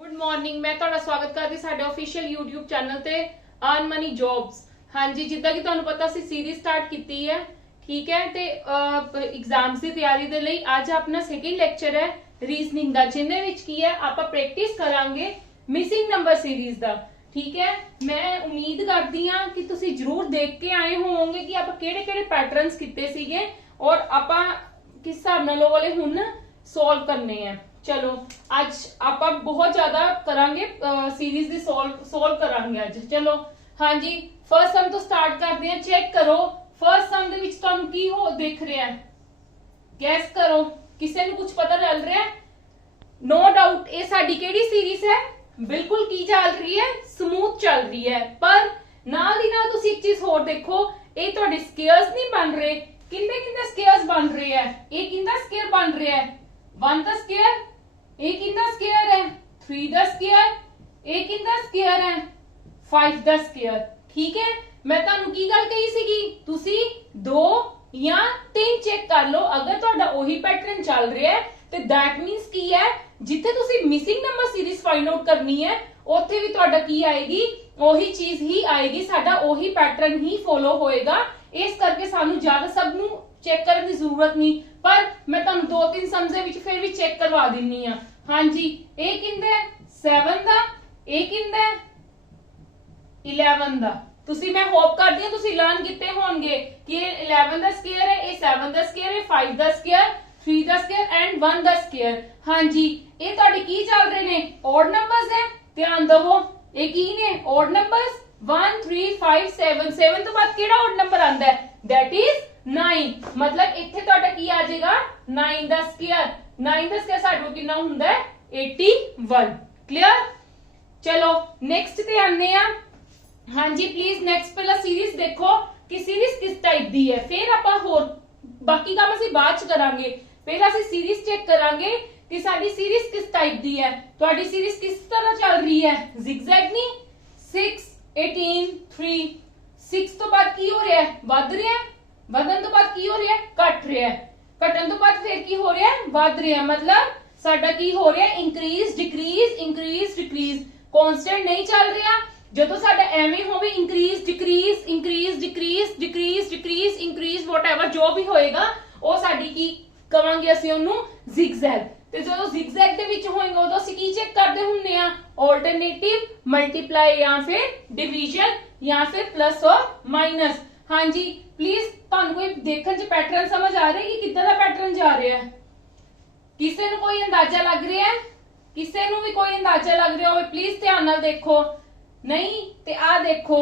Good morning. मैं ਤੁਹਾਡਾ ਸਵਾਗਤ ਕਰਦੀ ਸਾਡੇ ऑफिशियल YouTube ਚੈਨਲ ਤੇ अर्न मनी जॉब्स। ਹਾਂਜੀ, ਜਿੱਦਾਂ ਕਿ ਤੁਹਾਨੂੰ ਪਤਾ ਸੀ ਸੀਰੀਜ਼ ਸਟਾਰਟ ਕੀਤੀ ਹੈ, ਠੀਕ ਹੈ, ਤੇ ਐਗਜ਼ਾਮਸ ਦੀ ਤਿਆਰੀ ਦੇ ਲਈ ਅੱਜ ਆਪਣਾ ਸੈਕਿੰਡ ਲੈਕਚਰ ਹੈ ਰੀਜ਼ਨਿੰਗ ਦਾ, ਜਿੰਨੇ ਵਿੱਚ ਕੀ ਹੈ ਆਪਾਂ ਪ੍ਰੈਕਟਿਸ ਕਰਾਂਗੇ ਮਿਸਿੰਗ ਨੰਬਰ ਸੀਰੀਜ਼ ਦਾ। ਠੀਕ ਹੈ, ਮੈਂ ਉਮੀਦ ਕਰਦੀ ਹਾਂ ਕਿ ਤੁਸੀਂ ਜਰੂਰ ਦੇਖ ਕੇ ਆਏ ਹੋਵੋਗੇ ਕਿ ਆਪਾਂ ਕਿਹੜੇ-ਕਿਹੜੇ ਪੈਟਰਨਸ ਕੀਤੇ ਸੀਗੇ ਔਰ ਆਪਾਂ किस हिसाब नाल वाले हुन सॉल्व करने हैं। चलो आज आप बहुत ज्यादा करांगे सीरीज दी सॉल्व करांगे आज। चलो हाँ जी, फर्स्ट सम तो स्टार्ट करते हैं। चेक करो फर्स्ट सम दे विच तुहानू की हो दिख रहा है, गैस करो, किसी नू कुछ पता चल रहा है? नो डाउट ये साडी केड़ी सीरीज है, बिल्कुल की चल रही है, स्मूथ चल रही है। पर नाल ही नाल तुसी एक चीज होर देखो, ये तुहाडे स्केयर्स नहीं बन रहे। किंदे किंदे स्केयर्स बन रहे हैं? ये किंदा स्केयर बन रहा है? 1 दा स्केयर। ये किंदा स्केयर है? 3 दा स्केयर। ये किंदा स्केयर है? 5 दा स्केयर। ठीक है, मैं तुहानू की गल कही सीगी, तुसी 2 या 3 चेक कर लो। अगर तुहाडा ओही पैटर्न चल रहा है ते दैट मींस की है जिथे तुसी missing number series find out करनी है उत्थे भी तुहाडा की आएगी, ओही चीज ही आएगी, साडा ओही पैटर्न ही फॉलो होएगा। इस करके सानू ज्यादा सब नू चेक करने की जरूरत नहीं, पर मैं तुहानू 2-3 सम्स दे विच फिर भी चेक करवा दिन्नी आ। हां जी, ए किंदा 7 दा, ए किंदा 11 दा। तुसी मैं होप करदी हां तुसी लर्न कीते होणगे कि 11 दा स्केयर है, ए 7 दा स्केयर है, 5 दा स्केयर, 3 दा स्केयर एंड 1 दा स्केयर। हां जी, ए तुहाडे की चल रहे ने? ऑड नंबर्स है, ध्यान देवो। ए की ने? Odd numbers 1 3 5 7। 7 तो बाद केड़ा ऑड नंबर आंदा है? That is 9। मतलब इत्थे तुहाडा की आ जाएगा 9 दा स्केयर। 9 दा स्केयर साडे कोल कितना हुंदा है? 81। क्लियर? चलो नेक्स्ट ते आने आ। हां जी, प्लीज नेक्स्ट पहला सीरीज देखो कि सीरीज किस टाइप दी है, फिर आपां होर बाकी काम ਅਸੀਂ ਬਾਅਦ ਚ ਕਰਾਂਗੇ। ਪਹਿਲਾਂ ਅਸੀਂ सीरीज चेक करांगे कि साडी सीरीज किस टाइप दी है। तुहाडी सीरीज किस तरह चल रही है? zigzag नहीं। 6 18 3। 6 तो बाद की हो रहा है? बढ़ रहा है। ਵਧਣ ਤੋਂ ਬਾਅਦ ਕੀ ਹੋ ਰਿਹਾ ਹੈ? ਘਟ ਰਿਹਾ ਹੈ। ਘਟਣ ਤੋਂ ਬਾਅਦ ਫਿਰ ਕੀ ਹੋ ਰਿਹਾ ਹੈ? ਵੱਧ ਰਿਹਾ ਹੈ। मतलब ਸਾਡਾ ਕੀ ਹੋ ਰਿਹਾ ਹੈ? Increase decrease, increase decrease, constant ਨਹੀਂ ਚੱਲ ਰਿਹਾ। ਜਦੋਂ ਸਾਡਾ ਐਵੇਂ ਹੋਵੇ increase decrease, increase decrease, decrease decrease, increase whatever ਜੋ ਵੀ ਹੋਏਗਾ ਉਹ ਸਾਡੀ ਕੀ ਕਵਾਂਗੇ ਅਸੀਂ ਉਹਨੂੰ? zigzag। ਤੇ ਜਦੋਂ zigzag ਦੇ ਵਿੱਚ ਹੋਏਗਾ ਉਦੋਂ ਅਸੀਂ ਕੀ ਚੈੱਕ ਕਰਦੇ ਹੁੰਨੇ ਆ? ਆਲਟਰਨੇਟਿਵ, ਮਲਟੀਪਲਾਈ ਜਾਂ ਫਿਰ ਡਿवीजन ਜਾਂ ਫਿਰ प्लस और माइनस। हाँ जी, प्लीज ਤੁਹਾਨੂੰ ਕੋਈ ਦੇਖਣ ਚ ਪੈਟਰਨ ਸਮਝ ਆ ਰਿਹਾ ਕਿ ਕਿੱਦਾਂ ਦਾ ਪੈਟਰਨ ਜਾ ਰਿਹਾ ਹੈ? ਕਿਸੇ ਨੂੰ ਕੋਈ ਅੰਦਾਜ਼ਾ ਲੱਗ ਰਿਹਾ ਹੈ? ਕਿਸੇ ਨੂੰ ਵੀ ਕੋਈ ਅੰਦਾਜ਼ਾ ਲੱਗ ਰਿਹਾ ਹੋਵੇ ਪਲੀਜ਼ ਧਿਆਨ ਨਾਲ ਦੇਖੋ। ਨਹੀਂ ਤੇ ਆ ਦੇਖੋ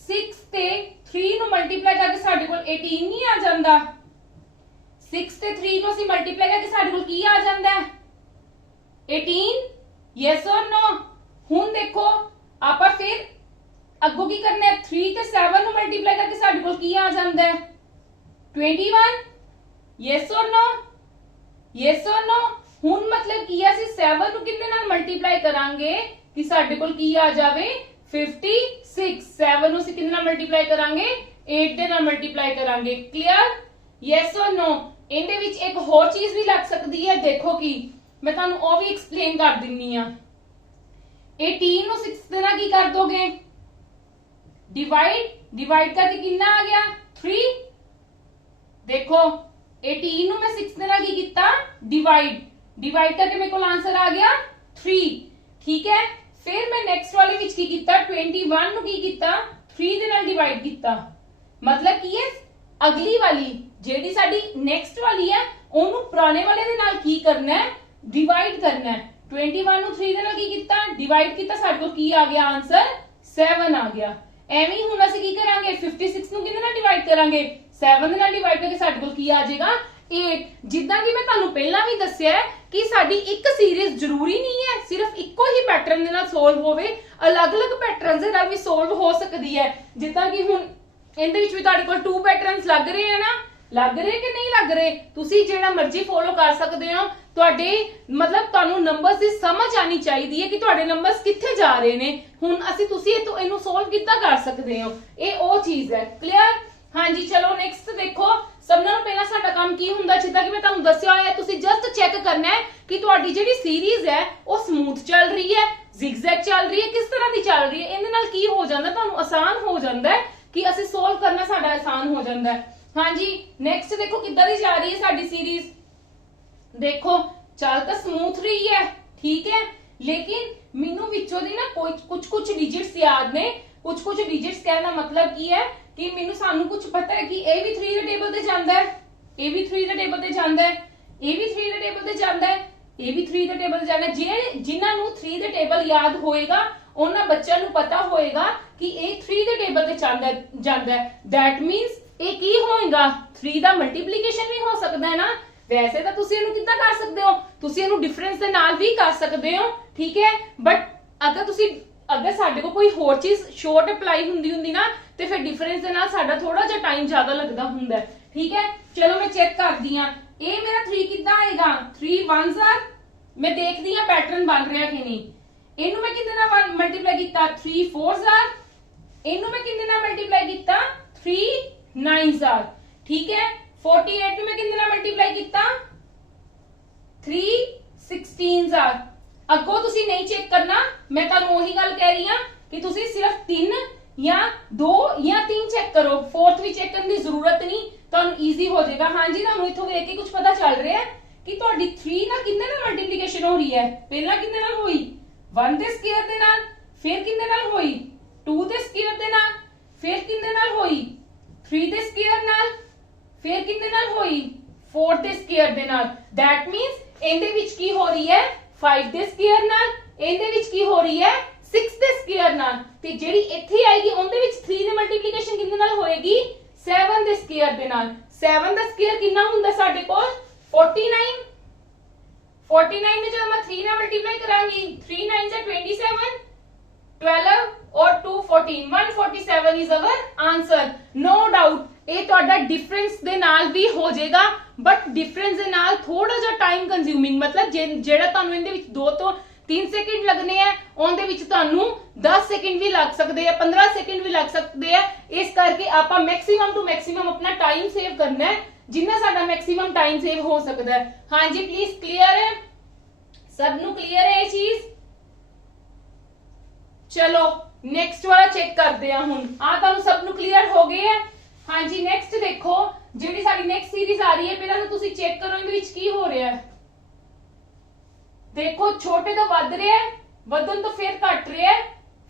6 ਤੇ 3 ਨੂੰ ਮਲਟੀਪਲਾਈ ਕਰਕੇ ਸਾਡੇ ਕੋਲ 18 ਨਹੀਂ ਆ ਜਾਂਦਾ। 6 ਤੇ 3 ਨੂੰ ਅਸੀਂ ਮਲਟੀਪਲਾਈ ਕਰਕੇ ਸਾਡੇ ਕੋਲ ਕੀ ਆ ਜਾਂਦਾ ਹੈ? 18। Yes or no? ਹੁਣ ਦੇਖੋ ਆਪਾਂ ਫਿਰ ਅੱਗੋਂ ਕੀ ਕਰਨਾ ਹੈ? 3 ਤੇ 7 ਨੂੰ ਮਲਟੀਪਲਾਈ ਕਰਕੇ ਸਾਡੇ ਕੋਲ ਕੀ ਆ ਜਾਂਦਾ ਹੈ? 21। Yes or no? Yes or no? ਹੁਣ ਮਤਲਬ ਕੀ ਹੈ? ਅਸੀਂ 7 ਨੂੰ ਕਿੰਨੇ ਨਾਲ ਮਲਟੀਪਲਾਈ ਕਰਾਂਗੇ ਕਿ ਸਾਡੇ ਕੋਲ ਕੀ ਆ ਜਾਵੇ? 56। 7 ਨੂੰ ਅਸੀਂ ਕਿੰਨੇ ਨਾਲ ਮਲਟੀਪਲਾਈ ਕਰਾਂਗੇ? 8 ਦੇ ਨਾਲ ਮਲਟੀਪਲਾਈ ਕਰਾਂਗੇ। ਕਲੀਅਰ? Yes or no? ਇਹਦੇ ਵਿੱਚ ਇੱਕ ਹੋਰ ਚੀਜ਼ ਵੀ ਲੱਗ ਸਕਦੀ ਹੈ, ਦੇਖੋ ਕਿ ਮੈਂ ਤੁਹਾਨੂੰ ਉਹ ਵੀ ਐਕਸਪਲੇਨ ਕਰ ਦਿੰਨੀ ਆ। 18 ਨੂੰ 6 ਦੇ ਨਾਲ ਕੀ ਕਰ ਦੋਗੇ? डिवाइड करके कितना आ गया? 3। देखो 18 ਨੂੰ मैं 6 ਦੇ ਨਾਲ ਕੀ ਕੀਤਾ? डिवाइड करके मेरे को आंसर आ गया 3। ठीक है, फिर मैं नेक्स्ट वाले विच की ਕੀਤਾ? 21 ਨੂੰ ਕੀ ਕੀਤਾ? 3 ਦੇ ਨਾਲ डिवाइड ਕੀਤਾ। मतलब ਕੀ है? अगली वाली ਜਿਹੜੀ ਸਾਡੀ नेक्स्ट वाली है ਉਹਨੂੰ ਪੁਰਾਣੇ ਵਾਲੇ ਦੇ ਨਾਲ ਕੀ ਕਰਨਾ है? डिवाइड करना है। 21 ਨੂੰ 3 ਦੇ ਨਾਲ ਕੀ ਕੀਤਾ? डिवाइड ਕੀਤਾ। ਸਾਡੇ ਕੋਲ ਕੀ ਆ ਗਿਆ? ਆंसर 7 ਆ ਗਿਆ। ਐਵੇਂ ਹੁਣ ਅਸੀਂ ਕੀ ਕਰਾਂਗੇ? 56 ਨੂੰ ਕਿਹਦੇ ਨਾਲ ਡਿਵਾਈਡ ਕਰਾਂਗੇ? 7 ਦੇ ਨਾਲ ਡਿਵਾਈਡ ਕਰਕੇ ਸਾਡੇ ਕੋਲ ਕੀ ਆ ਜਾਏਗਾ? 8। ਜਿੱਦਾਂ ਕਿ ਮੈਂ ਤੁਹਾਨੂੰ ਪਹਿਲਾਂ ਵੀ ਦੱਸਿਆ ਹੈ ਕਿ ਸਾਡੀ ਇੱਕ ਸੀਰੀਜ਼ ਜ਼ਰੂਰੀ ਨਹੀਂ ਹੈ ਸਿਰਫ ਇੱਕੋ ਹੀ ਪੈਟਰਨ ਦੇ ਨਾਲ ਸੋਲਵ ਹੋਵੇ, ਅਲੱਗ-ਅਲੱਗ ਪੈਟਰਨਸ ਦੇ ਨਾਲ ਵੀ ਸੋਲਵ ਹੋ ਸਕਦੀ ਹੈ। ਜਿੱਦਾਂ ਕਿ ਹੁਣ ਇਹਦੇ ਵਿੱਚ ਵੀ ਤੁਹਾਡੇ ਕੋਲ 2 ਪੈਟਰਨਸ ਲੱਗ ਰਹੇ ਆ ਨਾ, ਲੱਗ ਰਹੇ ਕਿ ਨਹੀਂ ਲੱਗ ਰਹੇ? ਤੁਸੀਂ ਜਿਹੜਾ ਮਰਜ਼ੀ ਫੋਲੋ ਕਰ ਸਕਦੇ ਹੋ। ਤੁਹਾਡੇ मतलब ਤੁਹਾਨੂੰ ਨੰਬਰਸ ਦੀ ਸਮਝ ਆਣੀ ਚਾਹੀਦੀ ਹੈ ਕਿ ਤੁਹਾਡੇ ਨੰਬਰਸ ਕਿੱਥੇ ਜਾ ਰਹੇ ਨੇ। ਹੁਣ ਅਸੀਂ ਤੁਸੀਂ ਇਹਨੂੰ ਸੋਲਵ ਕਿੱਦਾਂ ਕਰ ਸਕਦੇ ਹੋ, ਇਹ ਉਹ ਚੀਜ਼ ਹੈ। ਕਲੀਅਰ? हाँ जी, चलो नेक्स्ट देखो ਸਭ ਨਾਲੋਂ ਪਹਿਲਾਂ ਸਾਡਾ ਕੰਮ ਕੀ ਹੁੰਦਾ, ਜਿੱਦਾਂ ਕਿ ਮੈਂ ਤੁਹਾਨੂੰ ਦੱਸਿਆ ਹੋਇਆ, ਤੁਸੀਂ ਜਸਟ ਚੈੱਕ ਕਰਨਾ ਹੈ ਕਿ ਤੁਹਾਡੀ ਜਿਹੜੀ ਸੀਰੀਜ਼ ਹੈ ਉਹ ਸਮੂਥ ਚੱਲ ਰਹੀ ਹੈ, ਜ਼ਿਗਜ਼ੈਗ ਚੱਲ ਰਹੀ ਹੈ, ਕਿਸ ਤਰ੍ਹਾਂ ਦੀ ਚੱਲ ਰਹੀ ਹੈ। ਇਹਦੇ ਨਾਲ ਕੀ ਹੋ ਜਾਂਦਾ, ਤੁਹਾਨੂੰ ਆਸਾਨ ਹੋ ਜਾਂਦਾ ਹੈ ਕਿ ਅਸੀਂ ਸੋਲਵ ਕਰਨਾ ਸਾਡਾ ਆਸਾਨ ਹੋ ਜਾਂਦਾ ਹੈ। ਹਾਂਜੀ ਨੈਕਸਟ ਦੇਖੋ ਕਿੱਦਾਂ ਦੀ ਜਾ ਰਹੀ ਹੈ ਸਾਡੀ ਸੀਰੀਜ਼। ਦੇਖੋ ਚੱਲ ਤਾਂ ਸਮੂਥ ਰਹੀ ਹੈ, ਠੀਕ ਹੈ, ਲੇਕਿਨ ਮੈਨੂੰ ਵਿੱਚੋਂ ਦੀ ਨਾ ਕੁਝ ਡਿਜਿਟਸ ਯਾਦ ਨੇ। ਕੁਝ ਡਿਜਿਟਸ ਕਹਿਣ ਦਾ ਮਤਲਬ ਕੀ ਹੈ ਕਿ ਸਾਨੂੰ ਕੁਝ ਪਤਾ ਹੈ ਕਿ ਇਹ ਵੀ 3 ਦੇ ਟੇਬਲ ਤੇ ਜਾਂਦਾ ਹੈ, ਇਹ ਵੀ 3 ਦੇ ਟੇਬਲ ਤੇ ਜਾਂਦਾ ਹੈ, ਇਹ ਵੀ 3 ਦੇ ਟੇਬਲ ਤੇ ਜਾਂਦਾ ਹੈ, ਇਹ ਵੀ 3 ਦੇ ਟੇਬਲ ਤੇ ਜਾਂਦਾ ਹੈ। ਜਿਨ੍ਹਾਂ ਨੂੰ 3 ਦੇ ਟੇਬਲ ਯਾਦ ਹੋਏਗਾ ਉਹਨਾਂ ਬੱਚਿਆਂ ਨੂੰ ਪਤਾ ਹੋਏਗਾ ਕਿ ਇਹ 3 ਦੇ ਟੇਬਲ ਤੇ ਜਾਂਦਾ ਹੈ। ਦੈਟ ਮੀਨਸ ਇਹ ਕੀ ਹੋਏਗਾ, 3 ਦਾ ਮਲਟੀਪਲੀਕੇਸ਼ਨ ਵੀ ਹੋ ਸਕਦਾ ਹੈ ਨਾ। ਵੈਸੇ ਤਾਂ ਤੁਸੀਂ ਇਹਨੂੰ ਕਿੱਦਾਂ ਕਰ ਸਕਦੇ ਹੋ, ਤੁਸੀਂ ਇਹਨੂੰ ਡਿਫਰੈਂਸ ਦੇ ਨਾਲ ਵੀ ਕਰ ਸਕਦੇ ਹੋ, ਠੀਕ ਹੈ, ਬਟ ਅਗਰ ਸਾਡੇ ਕੋਲ ਕੋਈ ਹੋਰ ਚੀਜ਼ ਸ਼ੋਰਟ ਅਪਲਾਈ ਹੁੰਦੀ ਨਾ ਤੇ ਫਿਰ ਡਿਫਰੈਂਸ ਦੇ ਨਾਲ ਸਾਡਾ ਥੋੜਾ ਜਿਹਾ ਟਾਈਮ ਜ਼ਿਆਦਾ ਲੱਗਦਾ ਹੁੰਦਾ, ਠੀਕ ਹੈ। ਚਲੋ ਮੈਂ ਚੈੱਕ ਕਰਦੀ ਆ, ਇਹ ਮੇਰਾ 3 ਕਿੱਦਾਂ ਆਏਗਾ, 3 1s are, ਮੈਂ ਦੇਖਦੀ ਆ ਪੈਟਰਨ ਬਣ ਰਿਹਾ ਕਿ ਨਹੀਂ। ਇਹਨੂੰ ਮੈਂ ਕਿੰਨੇ ਨਾਲ ਮਲਟੀਪਲਾਈ ਕੀਤਾ, 3 4s are, ਇਹਨੂੰ ਮੈਂ ਕਿੰਨੇ ਨਾਲ ਮਲਟੀਪਲਾਈ ਕੀਤਾ, 3 9s are, ਠੀਕ ਹੈ। 48 ਨੂੰ ਮੈਂ ਕਿੰਨੇ ਨਾਲ ਮਲਟੀਪਲਾਈ ਕੀਤਾ, 3 16s are। ਅੱਗੋਂ ਤੁਸੀਂ ਨਹੀਂ ਚੈੱਕ ਕਰਨਾ, ਮੈਂ ਤੁਹਾਨੂੰ ਉਹੀ ਗੱਲ ਕਹਿ ਰਹੀ ਹਾਂ ਕਿ ਤੁਸੀਂ ਸਿਰਫ 3 ਜਾਂ 2 ਜਾਂ 3 ਚੈੱਕ ਕਰੋ, 4th ਵੀ ਚੈੱਕ ਕਰਨ ਦੀ ਜ਼ਰੂਰਤ ਨਹੀਂ, ਤੁਹਾਨੂੰ ਈਜ਼ੀ ਹੋ ਜਾਏਗਾ। ਹਾਂਜੀ ਤੁਹਾਨੂੰ ਇੱਥੋਂ ਵੇਖ ਕੇ ਕੁਝ ਪਤਾ ਚੱਲ ਰਿਹਾ ਹੈ ਕਿ ਤੁਹਾਡੀ 3 ਨਾਲ ਕਿੰਨੇ ਨਾਲ ਮਲਟੀਪਲੀਕੇਸ਼ਨ ਹੋ ਰਹੀ ਹੈ। ਪਹਿਲਾਂ ਕਿੰਨੇ ਨਾਲ ਹੋਈ, 1 ਦੇ ਸਕੁਅਰ ਦੇ ਨਾਲ, ਫਿਰ ਕਿੰਨੇ ਨਾਲ ਹੋਈ, 2 ਦੇ ਸਕੁਅਰ ਦੇ ਨਾਲ, ਫਿਰ ਕਿੰਨੇ ਨਾਲ ਹੋਈ, 3 ਦੇ ਸਕੁਅਰ ਨਾਲ, ਫਿਰ ਕਿੰਨੇ ਨਾਲ ਹੋਈ, 4 ਦੇ ਸਕੁਅਰ ਦੇ ਨਾਲ। ਦੈਟ ਮੀਨਸ ਇਹਦੇ ਵਿੱਚ ਕੀ ਹੋ ਰਹੀ ਹੈ, 5 ਦੇ ਸਕੁਅਰ ਨਾਲ, ਇਹਦੇ ਵਿੱਚ ਕੀ ਹੋ ਰਹੀ ਹੈ, 6 ਦੇ ਸਕੁਅਰ ਨਾਲ, ਤੇ ਜਿਹੜੀ ਇੱਥੇ ਆਏਗੀ ਉਹਦੇ ਵਿੱਚ 3 ਦੀ ਮਲਟੀਪਲੀਕੇਸ਼ਨ ਕਿੰਨੇ ਨਾਲ ਹੋਏਗੀ, 7 ਦੇ ਸਕੁਅਰ ਦੇ ਨਾਲ। 7 ਦਾ ਸਕੁਅਰ ਕਿੰਨਾ ਹੁੰਦਾ ਸਾਡੇ ਕੋਲ, 49। 49 ਨੂੰ ਜਦੋਂ ਮੈਂ 3 ਨਾਲ ਮਲਟੀਪਲਾਈ ਕਰਾਂਗੀ, 3 9s are 27, 12 और 2 14, 147 is our answer। no doubt ਇਹ ਤੁਹਾਡਾ ਡਿਫਰੈਂਸ ਦੇ ਨਾਲ ਵੀ ਹੋ ਜਾਏਗਾ, ਬਟ ਡਿਫਰੈਂਸ ਦੇ ਨਾਲ ਥੋੜਾ ਜਿਹਾ ਟਾਈਮ ਕੰਜ਼ਿਊਮਿੰਗ, ਮਤਲਬ ਜਿਹੜਾ ਤੁਹਾਨੂੰ ਇਹਦੇ ਵਿੱਚ 2 ਤੋਂ 3 ਸੈਕਿੰਡ ਲੱਗਨੇ ਆ, ਉਹਦੇ ਵਿੱਚ ਤੁਹਾਨੂੰ 10 ਸੈਕਿੰਡ ਵੀ ਲੱਗ ਸਕਦੇ ਆ, 15 ਸੈਕਿੰਡ ਵੀ ਲੱਗ ਸਕਦੇ ਆ। ਇਸ ਕਰਕੇ ਆਪਾਂ ਮੈਕਸਿਮਮ ਟੂ ਮੈਕਸਿਮਮ ਆਪਣਾ ਟਾਈਮ ਸੇਵ ਕਰਨਾ ਹੈ, ਜਿੰਨਾ ਸਾਡਾ ਮੈਕਸਿਮਮ ਟਾਈਮ ਸੇਵ ਹੋ ਸਕਦਾ ਹੈ। ਹਾਂਜੀ ਪਲੀਜ਼ ਕਲੀਅਰ ਹੈ, ਸਭ ਨੂੰ ਕਲੀਅਰ ਹੈ ਇਹ ਚੀਜ਼। ਚਲੋ ਨੈਕਸਟ ਵਾਲਾ ਚੈੱਕ ਕਰਦੇ ਆ। ਹੁਣ ਤੁਹਾਨੂੰ ਸਭ ਨੂੰ ਕਲੀਅਰ ਹੋ ਗਏ ਹੈ। ਹਾਂਜੀ ਨੈਕਸਟ ਦੇਖੋ, ਜਿਹੜੀ ਸਾਡੀ ਨੈਕਸਟ ਸੀਰੀਜ਼ ਆ ਰਹੀ ਹੈ, ਪਹਿਲਾਂ ਤਾਂ ਤੁਸੀਂ ਚੈੱਕ ਕਰੋ ਇਹਦੇ ਵਿੱਚ ਕੀ ਹੋ ਰਿਹਾ ਹੈ। ਦੇਖੋ ਛੋਟੇ ਤੋਂ ਵੱਧ ਰਿਹਾ ਹੈ, ਵਧਣ ਤੋਂ ਫਿਰ ਘਟ ਰਿਹਾ ਹੈ,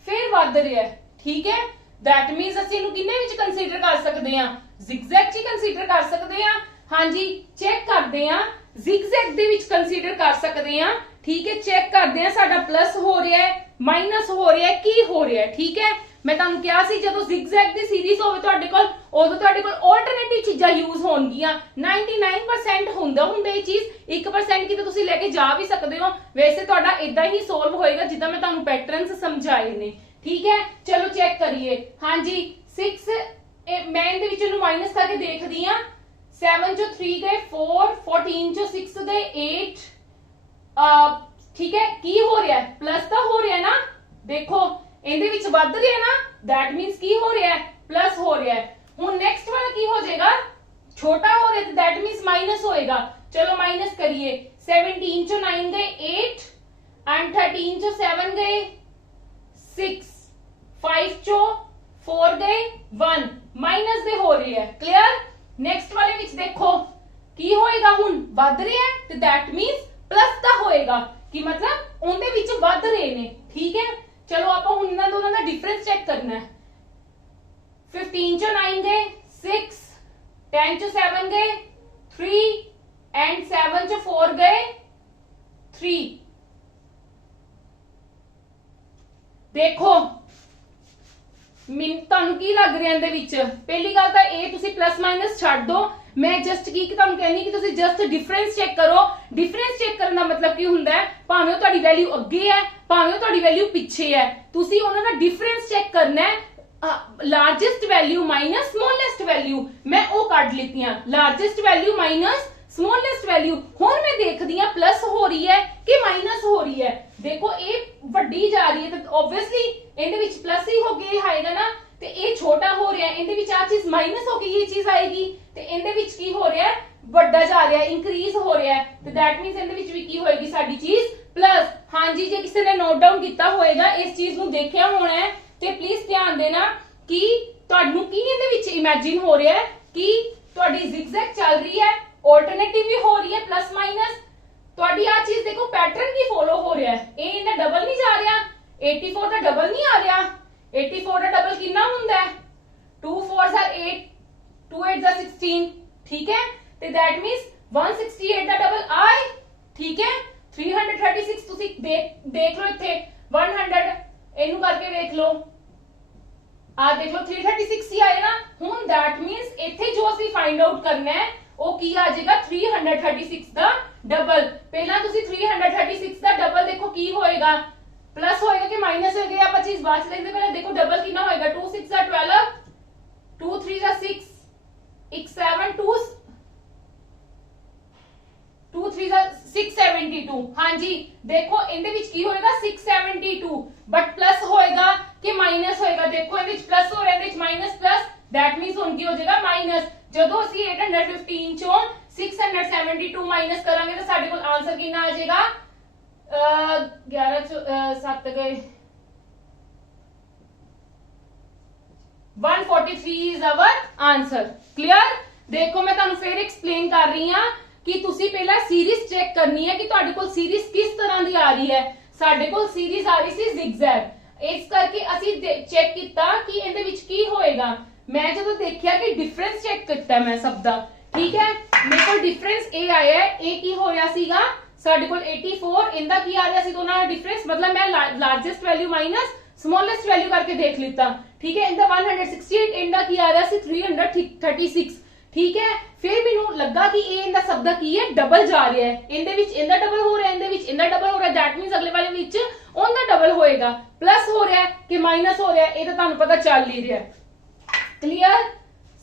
ਫਿਰ ਵੱਧ ਰਿਹਾ ਹੈ, ਠੀਕ ਹੈ। ਦੈਟ ਮੀਨਸ ਅਸੀਂ ਇਹਨੂੰ ਕਿੰਨੇ ਵਿੱਚ ਕੰਸੀਡਰ ਕਰ ਸਕਦੇ ਹਾਂ, ਜ਼ਿਗਜ਼ੈਗ 'ਚ ਹੀ ਕੰਸੀਡਰ ਕਰ ਸਕਦੇ ਹਾਂ। ਹਾਂਜੀ ਚੈੱਕ ਕਰਦੇ ਹਾਂ, ਜ਼ਿਗਜ਼ੈਗ ਦੇ ਵਿੱਚ ਕੰਸੀਡਰ ਕਰ ਸਕਦੇ ਹਾਂ, ਠੀਕ ਹੈ। ਚੈੱਕ ਕਰਦੇ ਹਾਂ ਸਾਡਾ ਪਲੱਸ ਹੋ ਰਿਹਾ ਹੈ, ਮਾਈਨਸ ਹੋ ਰਿਹਾ ਹੈ, ਕੀ ਹੋ ਰਿਹਾ ਹੈ, ਠੀਕ ਹੈ। ਮੈਂ ਤੁਹਾਨੂੰ ਕਿਹਾ ਸੀ ਜਦੋਂ ਜ਼ਿਗਜ਼ੈਗ ਦੀ ਸੀਰੀਜ਼ ਹੋਵੇ ਤੁਹਾਡੇ ਕੋਲ, ਉਦੋਂ ਤੁਹਾਡੇ ਕੋਲ ਆਲਟਰਨੇਟਿਵ ਚੀਜ਼ਾਂ ਯੂਜ਼ ਹੋਣਗੀਆਂ। 99% ਹੁੰਦਾ ਇਹ ਚੀਜ਼, 1% ਕੀ ਤਾਂ ਤੁਸੀਂ ਲੈ ਕੇ ਜਾ ਵੀ ਸਕਦੇ ਹੋ। ਵੈਸੇ ਤੁਹਾਡਾ ਇਦਾਂ ਹੀ ਸੋਲਵ ਹੋਏਗਾ ਜਿੱਦਾਂ ਮੈਂ ਤੁਹਾਨੂੰ ਪੈਟਰਨਸ ਸਮਝਾਏ ਨੇ, ਠੀਕ ਹੈ। ਚਲੋ ਚੈੱਕ ਕਰੀਏ। ਹਾਂਜੀ 6 ਮੈਂ ਇਹਦੇ ਵਿੱਚ ਇਹਨੂੰ ਮਾਈਨਸ ਕਰਕੇ ਦੇਖਦੀ ਆ। 7 ਚੋਂ 3 ਗਏ 4, 14 ਚੋਂ 6 ਗਏ 8, ਠੀਕ ਹੈ। ਕੀ ਹੋ ਰਿਹਾ ਹੈ, ਪਲੱਸ ਤਾਂ ਹੋ ਰਿਹਾ ਨਾ, ਦੇਖੋ ਇਹਦੇ ਵਿੱਚ ਵੱਧ ਰਿਹਾ ਨਾ, ਦੈਟ ਮੀਨਸ ਕੀ ਹੋ ਰਿਹਾ ਹੈ, ਪਲੱਸ ਹੋ ਰਿਹਾ ਹੈ। ਹੁਣ ਨੈਕਸਟ ਵਾਲਾ ਕੀ ਹੋ ਜਾਏਗਾ, ਛੋਟਾ ਹੋ ਰਿਹਾ, ਦੈਟ ਮੀਨਸ ਮਾਈਨਸ ਹੋਏਗਾ। ਚਲੋ ਮਾਈਨਸ ਕਰੀਏ। 17 ਚੋਂ 9 ਗਏ 8 ਐਂਡ 13 ਚੋਂ 7 ਗਏ 6, 5 ਚੋਂ 4 ਗਏ 1, ਮਾਈਨਸ ਦੇ ਹੋ ਰਹੀ ਹੈ। ਕਲੀਅਰ। ਨੈਕਸਟ ਵਾਲੇ ਵਿੱਚ ਦੇਖੋ ਕੀ ਹੋਏਗਾ, ਹੁਣ ਵੱਧ ਰਿਹਾ ਹੈ ਤੇ ਦੈਟ ਮੀਨਸ ਪਲੱਸ ਦਾ ਹੋਏਗਾ, ਕਿ ਮਤਲਬ ਉਹਦੇ ਵਿੱਚ ਵੱਧ ਰਹੇ ਨੇ, ਠੀਕ ਹੈ। ਚਲੋ ਆਪਾਂ ਹੁਣ ਇਹਨਾਂ ਦੋਨਾਂ ਦਾ ਡਿਫਰੈਂਸ ਚੈੱਕ ਕਰਨਾ ਹੈ। 15 ਚੋਂ 9 ਗਏ 6, 10 ਚੋਂ 7 ਗਏ 3 ਐਂਡ 7 ਚੋਂ 4 ਗਏ 3। ਦੇਖੋ ਤੁਹਾਨੂੰ ਕੀ ਲੱਗ ਰਿਹਾ ਇਹਦੇ ਵਿੱਚ, ਪਹਿਲੀ ਗੱਲ ਤਾਂ ਇਹ ਤੁਸੀਂ ਪਲੱਸ ਮਾਈਨਸ ਛੱਡ ਦੋ। ਮੈਂ ਜਸਟ ਕੀ ਤੁਹਾਨੂੰ ਕਹਿੰਦੀ ਕਿ ਤੁਸੀਂ ਜਸਟ ਡਿਫਰੈਂਸ ਚੈੱਕ ਕਰੋ। ਡਿਫਰੈਂਸ ਚੈੱਕ ਕਰਨ ਦਾ ਮਤਲਬ ਕੀ ਹੁੰਦਾ ਹੈ, ਭਾਵੇਂ ਉਹ ਤੁਹਾਡੀ ਵੈਲਿਊ ਅੱਗੇ ਹੈ ਭਾਵੇਂ ਉਹ ਤੁਹਾਡੀ ਵੈਲਿਊ ਪਿੱਛੇ ਹੈ, ਤੁਸੀਂ ਉਹਨਾਂ ਦਾ ਡਿਫਰੈਂਸ ਚੈੱਕ ਕਰਨਾ ਹੈ। Largest value minus smallest value, ਮੈਂ ਉਹ ਕੱਢ ਲਿੱਤੀਆਂ, largest value minus smallest value. ਹੁਣ ਮੈਂ ਦੇਖਦੀ ਹਾਂ ਪਲੱਸ ਹੋ ਰਹੀ ਹੈ ਕਿ ਮਾਈਨਸ ਹੋ ਰਹੀ ਹੈ। ਦੇਖੋ ਇਹ ਵੱਡੀ ਜਾ ਰਹੀ ਹੈ ਤਾਂ ਆਬਵੀਅਸਲੀ ਇਹਦੇ ਵਿੱਚ ਪਲੱਸ ਹੀ ਹੋ ਕੇ ਆਏਗਾ ਨਾ, ਤੇ ਇਹ ਛੋਟਾ ਹੋ ਰਿਹਾ ਇਹਦੇ ਵਿੱਚ ਆ ਚੀਜ਼ ਮਾਈਨਸ ਹੋ ਕੇ ਇਹ ਚੀਜ਼ ਆਏਗੀ, ਤੇ ਇਹਦੇ ਵਿੱਚ ਕੀ ਹੋ ਰਿਹਾ ਹੈ, ਵੱਡਾ ਜਾ ਰਿਹਾ ਹੈ, ਇੰਕਰੀਜ਼ ਹੋ ਰਿਹਾ ਹੈ, ਤੇ ਦੈਟ ਮੀਨਸ ਇਹਦੇ ਵਿੱਚ ਵੀ ਕੀ ਹੋਏਗੀ ਸਾਡੀ ਚੀਜ਼ ਪਲੱਸ। ਹਾਂਜੀ, ਜੇ ਕਿਸੇ ਨੇ ਨੋਟ ਡਾਊਨ ਕੀਤਾ ਹੋਏਗਾ, ਇਸ ਚੀਜ਼ ਨੂੰ ਦੇਖਿਆ ਹੋਣਾ ਹੈ, ਤੇ ਪਲੀਜ਼ ਧਿਆਨ ਦੇਣਾ ਕਿ ਤੁਹਾਨੂੰ ਕੀ ਇਹਦੇ ਵਿੱਚ ਇਮੇजिन ਹੋ ਰਿਹਾ ਹੈ ਕਿ ਤੁਹਾਡੀ zigzag ਚੱਲ ਰਹੀ ਹੈ, ਆਲਟਰਨੇਟਿਵ ਵੀ ਹੋ ਰਹੀ ਹੈ ਪਲੱਸ ਮਾਈਨਸ। ਤੁਹਾਡੀ ਆ ਚੀਜ਼ ਦੇਖੋ ਪੈਟਰਨ ਕੀ ਫੋਲੋ ਹੋ ਰਿਹਾ ਹੈ, ਇਹ ਇਹਦਾ ਡਬਲ ਨਹੀਂ ਜਾ ਰਿਹਾ, 84 ਦਾ ਡਬਲ ਨਹੀਂ ਆ ਰਿਹਾ। 84 ਦਾ ਡਬਲ ਕਿੰਨਾ ਹੁੰਦਾ ਹੈ, 2 4s are 8, 2 8s are 16, ठीक है, ਤੇ that means 168 ਦਾ ਡਬਲ ਆਏ, ਠੀਕ ਹੈ। 336 ਤੁਸੀਂ ਦੇਖ ਲਓ ਇੱਥੇ 100 ਇਹਨੂੰ ਕਰਕੇ ਦੇਖ ਲਓ, ਆ ਦੇਖ ਲਓ 336 ਹੀ ਆਇਆ ਨਾ। ਹੁਣ that means ਇੱਥੇ ਜੋ ਅਸੀਂ ਫਾਈਂਡ ਆਊਟ ਕਰਨਾ ਹੈ ਉਹ ਕੀ ਆ ਜਾਏਗਾ, 336 ਦਾ ਡਬਲ। ਪਹਿਲਾਂ ਤੁਸੀਂ 336 ਦਾ ਡਬਲ ਦੇਖੋ ਕੀ ਹੋਏਗਾ, प्लस होएगा कि माइनस होएगा, आप चीज बात लेंगे पहले देखो डबल कितना होएगा, 2 6 जा 12, 2 3 जा 6, 1 7 2 2 3 जा 672। हाँ जी देखो इनके विच की होएगा 672, बट प्लस होएगा कि माइनस होएगा, देखो इनके विच प्लस हो रहा है, इनके विच माइनस प्लस, दैट मींस उनकी हो जाएगा माइनस। ਜਦੋਂ ਅਸੀਂ 815 ਚੋਂ 672 ਮਾਈਨਸ ਕਰਾਂਗੇ ਤਾਂ ਸਾਡੇ ਕੋਲ ਆਨਸਰ ਕਿੰਨਾ ਆ ਜਾਏਗਾ, 11 7 गए 143 इज आवर आंसर। क्लियर। देखो मैं ਤੁਹਾਨੂੰ ਫੇਰ ਐਕਸਪਲੇਨ ਕਰ ਰਹੀ ਹਾਂ ਕਿ ਤੁਸੀਂ ਪਹਿਲਾਂ ਸੀਰੀਜ਼ ਚੈੱਕ ਕਰਨੀ ਹੈ ਕਿ ਤੁਹਾਡੇ ਕੋਲ ਸੀਰੀਜ਼ ਕਿਸ ਤਰ੍ਹਾਂ ਦੀ ਆ ਰਹੀ ਹੈ। ਸਾਡੇ ਕੋਲ ਸੀਰੀਜ਼ ਆ ਰਹੀ ਸੀ zigzag, ਇਸ ਕਰਕੇ ਅਸੀਂ ਚੈੱਕ ਕੀਤਾ ਕਿ ਇਹਦੇ ਵਿੱਚ ਕੀ ਹੋਏਗਾ। ਮੈਂ ਜਦੋਂ ਦੇਖਿਆ ਕਿ ਡਿਫਰੈਂਸ ਚੈੱਕ ਕੀਤਾ ਮੈਂ ਸਭ ਦਾ, ਠੀਕ ਹੈ, ਮੇਰੇ ਕੋਲ ਡਿਫਰੈਂਸ ਇਹ ਆਇਆ ਹੈ। ਇਹ ਕੀ ਹੋਇਆ ਸੀਗਾ ਸਾਡੇ ਕੋਲ 84, ਇਹਦਾ ਕੀ ਆ ਰਿਹਾ ਸੀ ਦੋਨਾਂ ਦਾ ਡਿਫਰੈਂਸ, मतलब मैं largest value minus smallest value करके देख लेता, ठीक है। ਇਹਦਾ 168, ਇਹਦਾ ਕੀ ਆ ਰਿਹਾ ਸੀ 336, ठीक है। फिर ਮੈਨੂੰ ਲੱਗਾ ਕਿ ਇਹ ਇਹਦਾ ਸਭ ਦਾ ਕੀ ਹੈ, ਡਬਲ ਜਾ ਰਿਹਾ ਹੈ। ਇਹਦੇ ਵਿੱਚ ਇਹਦਾ ਡਬਲ ਹੋ ਰਿਹਾ, ਇਹਦੇ ਵਿੱਚ ਇਹਦਾ ਡਬਲ ਹੋ ਰਿਹਾ, ਦੈਟ ਮੀਨਸ ਅਗਲੇ ਵਾਲੇ ਵਿੱਚ ਉਹਦਾ ਡਬਲ ਹੋਏਗਾ। ਪਲੱਸ ਹੋ ਰਿਹਾ ਕਿ ਮਾਈਨਸ ਹੋ ਰਿਹਾ, ਇਹ ਤਾਂ ਤੁਹਾਨੂੰ ਪਤਾ ਚੱਲ ਹੀ ਰਿਹਾ। क्लियर,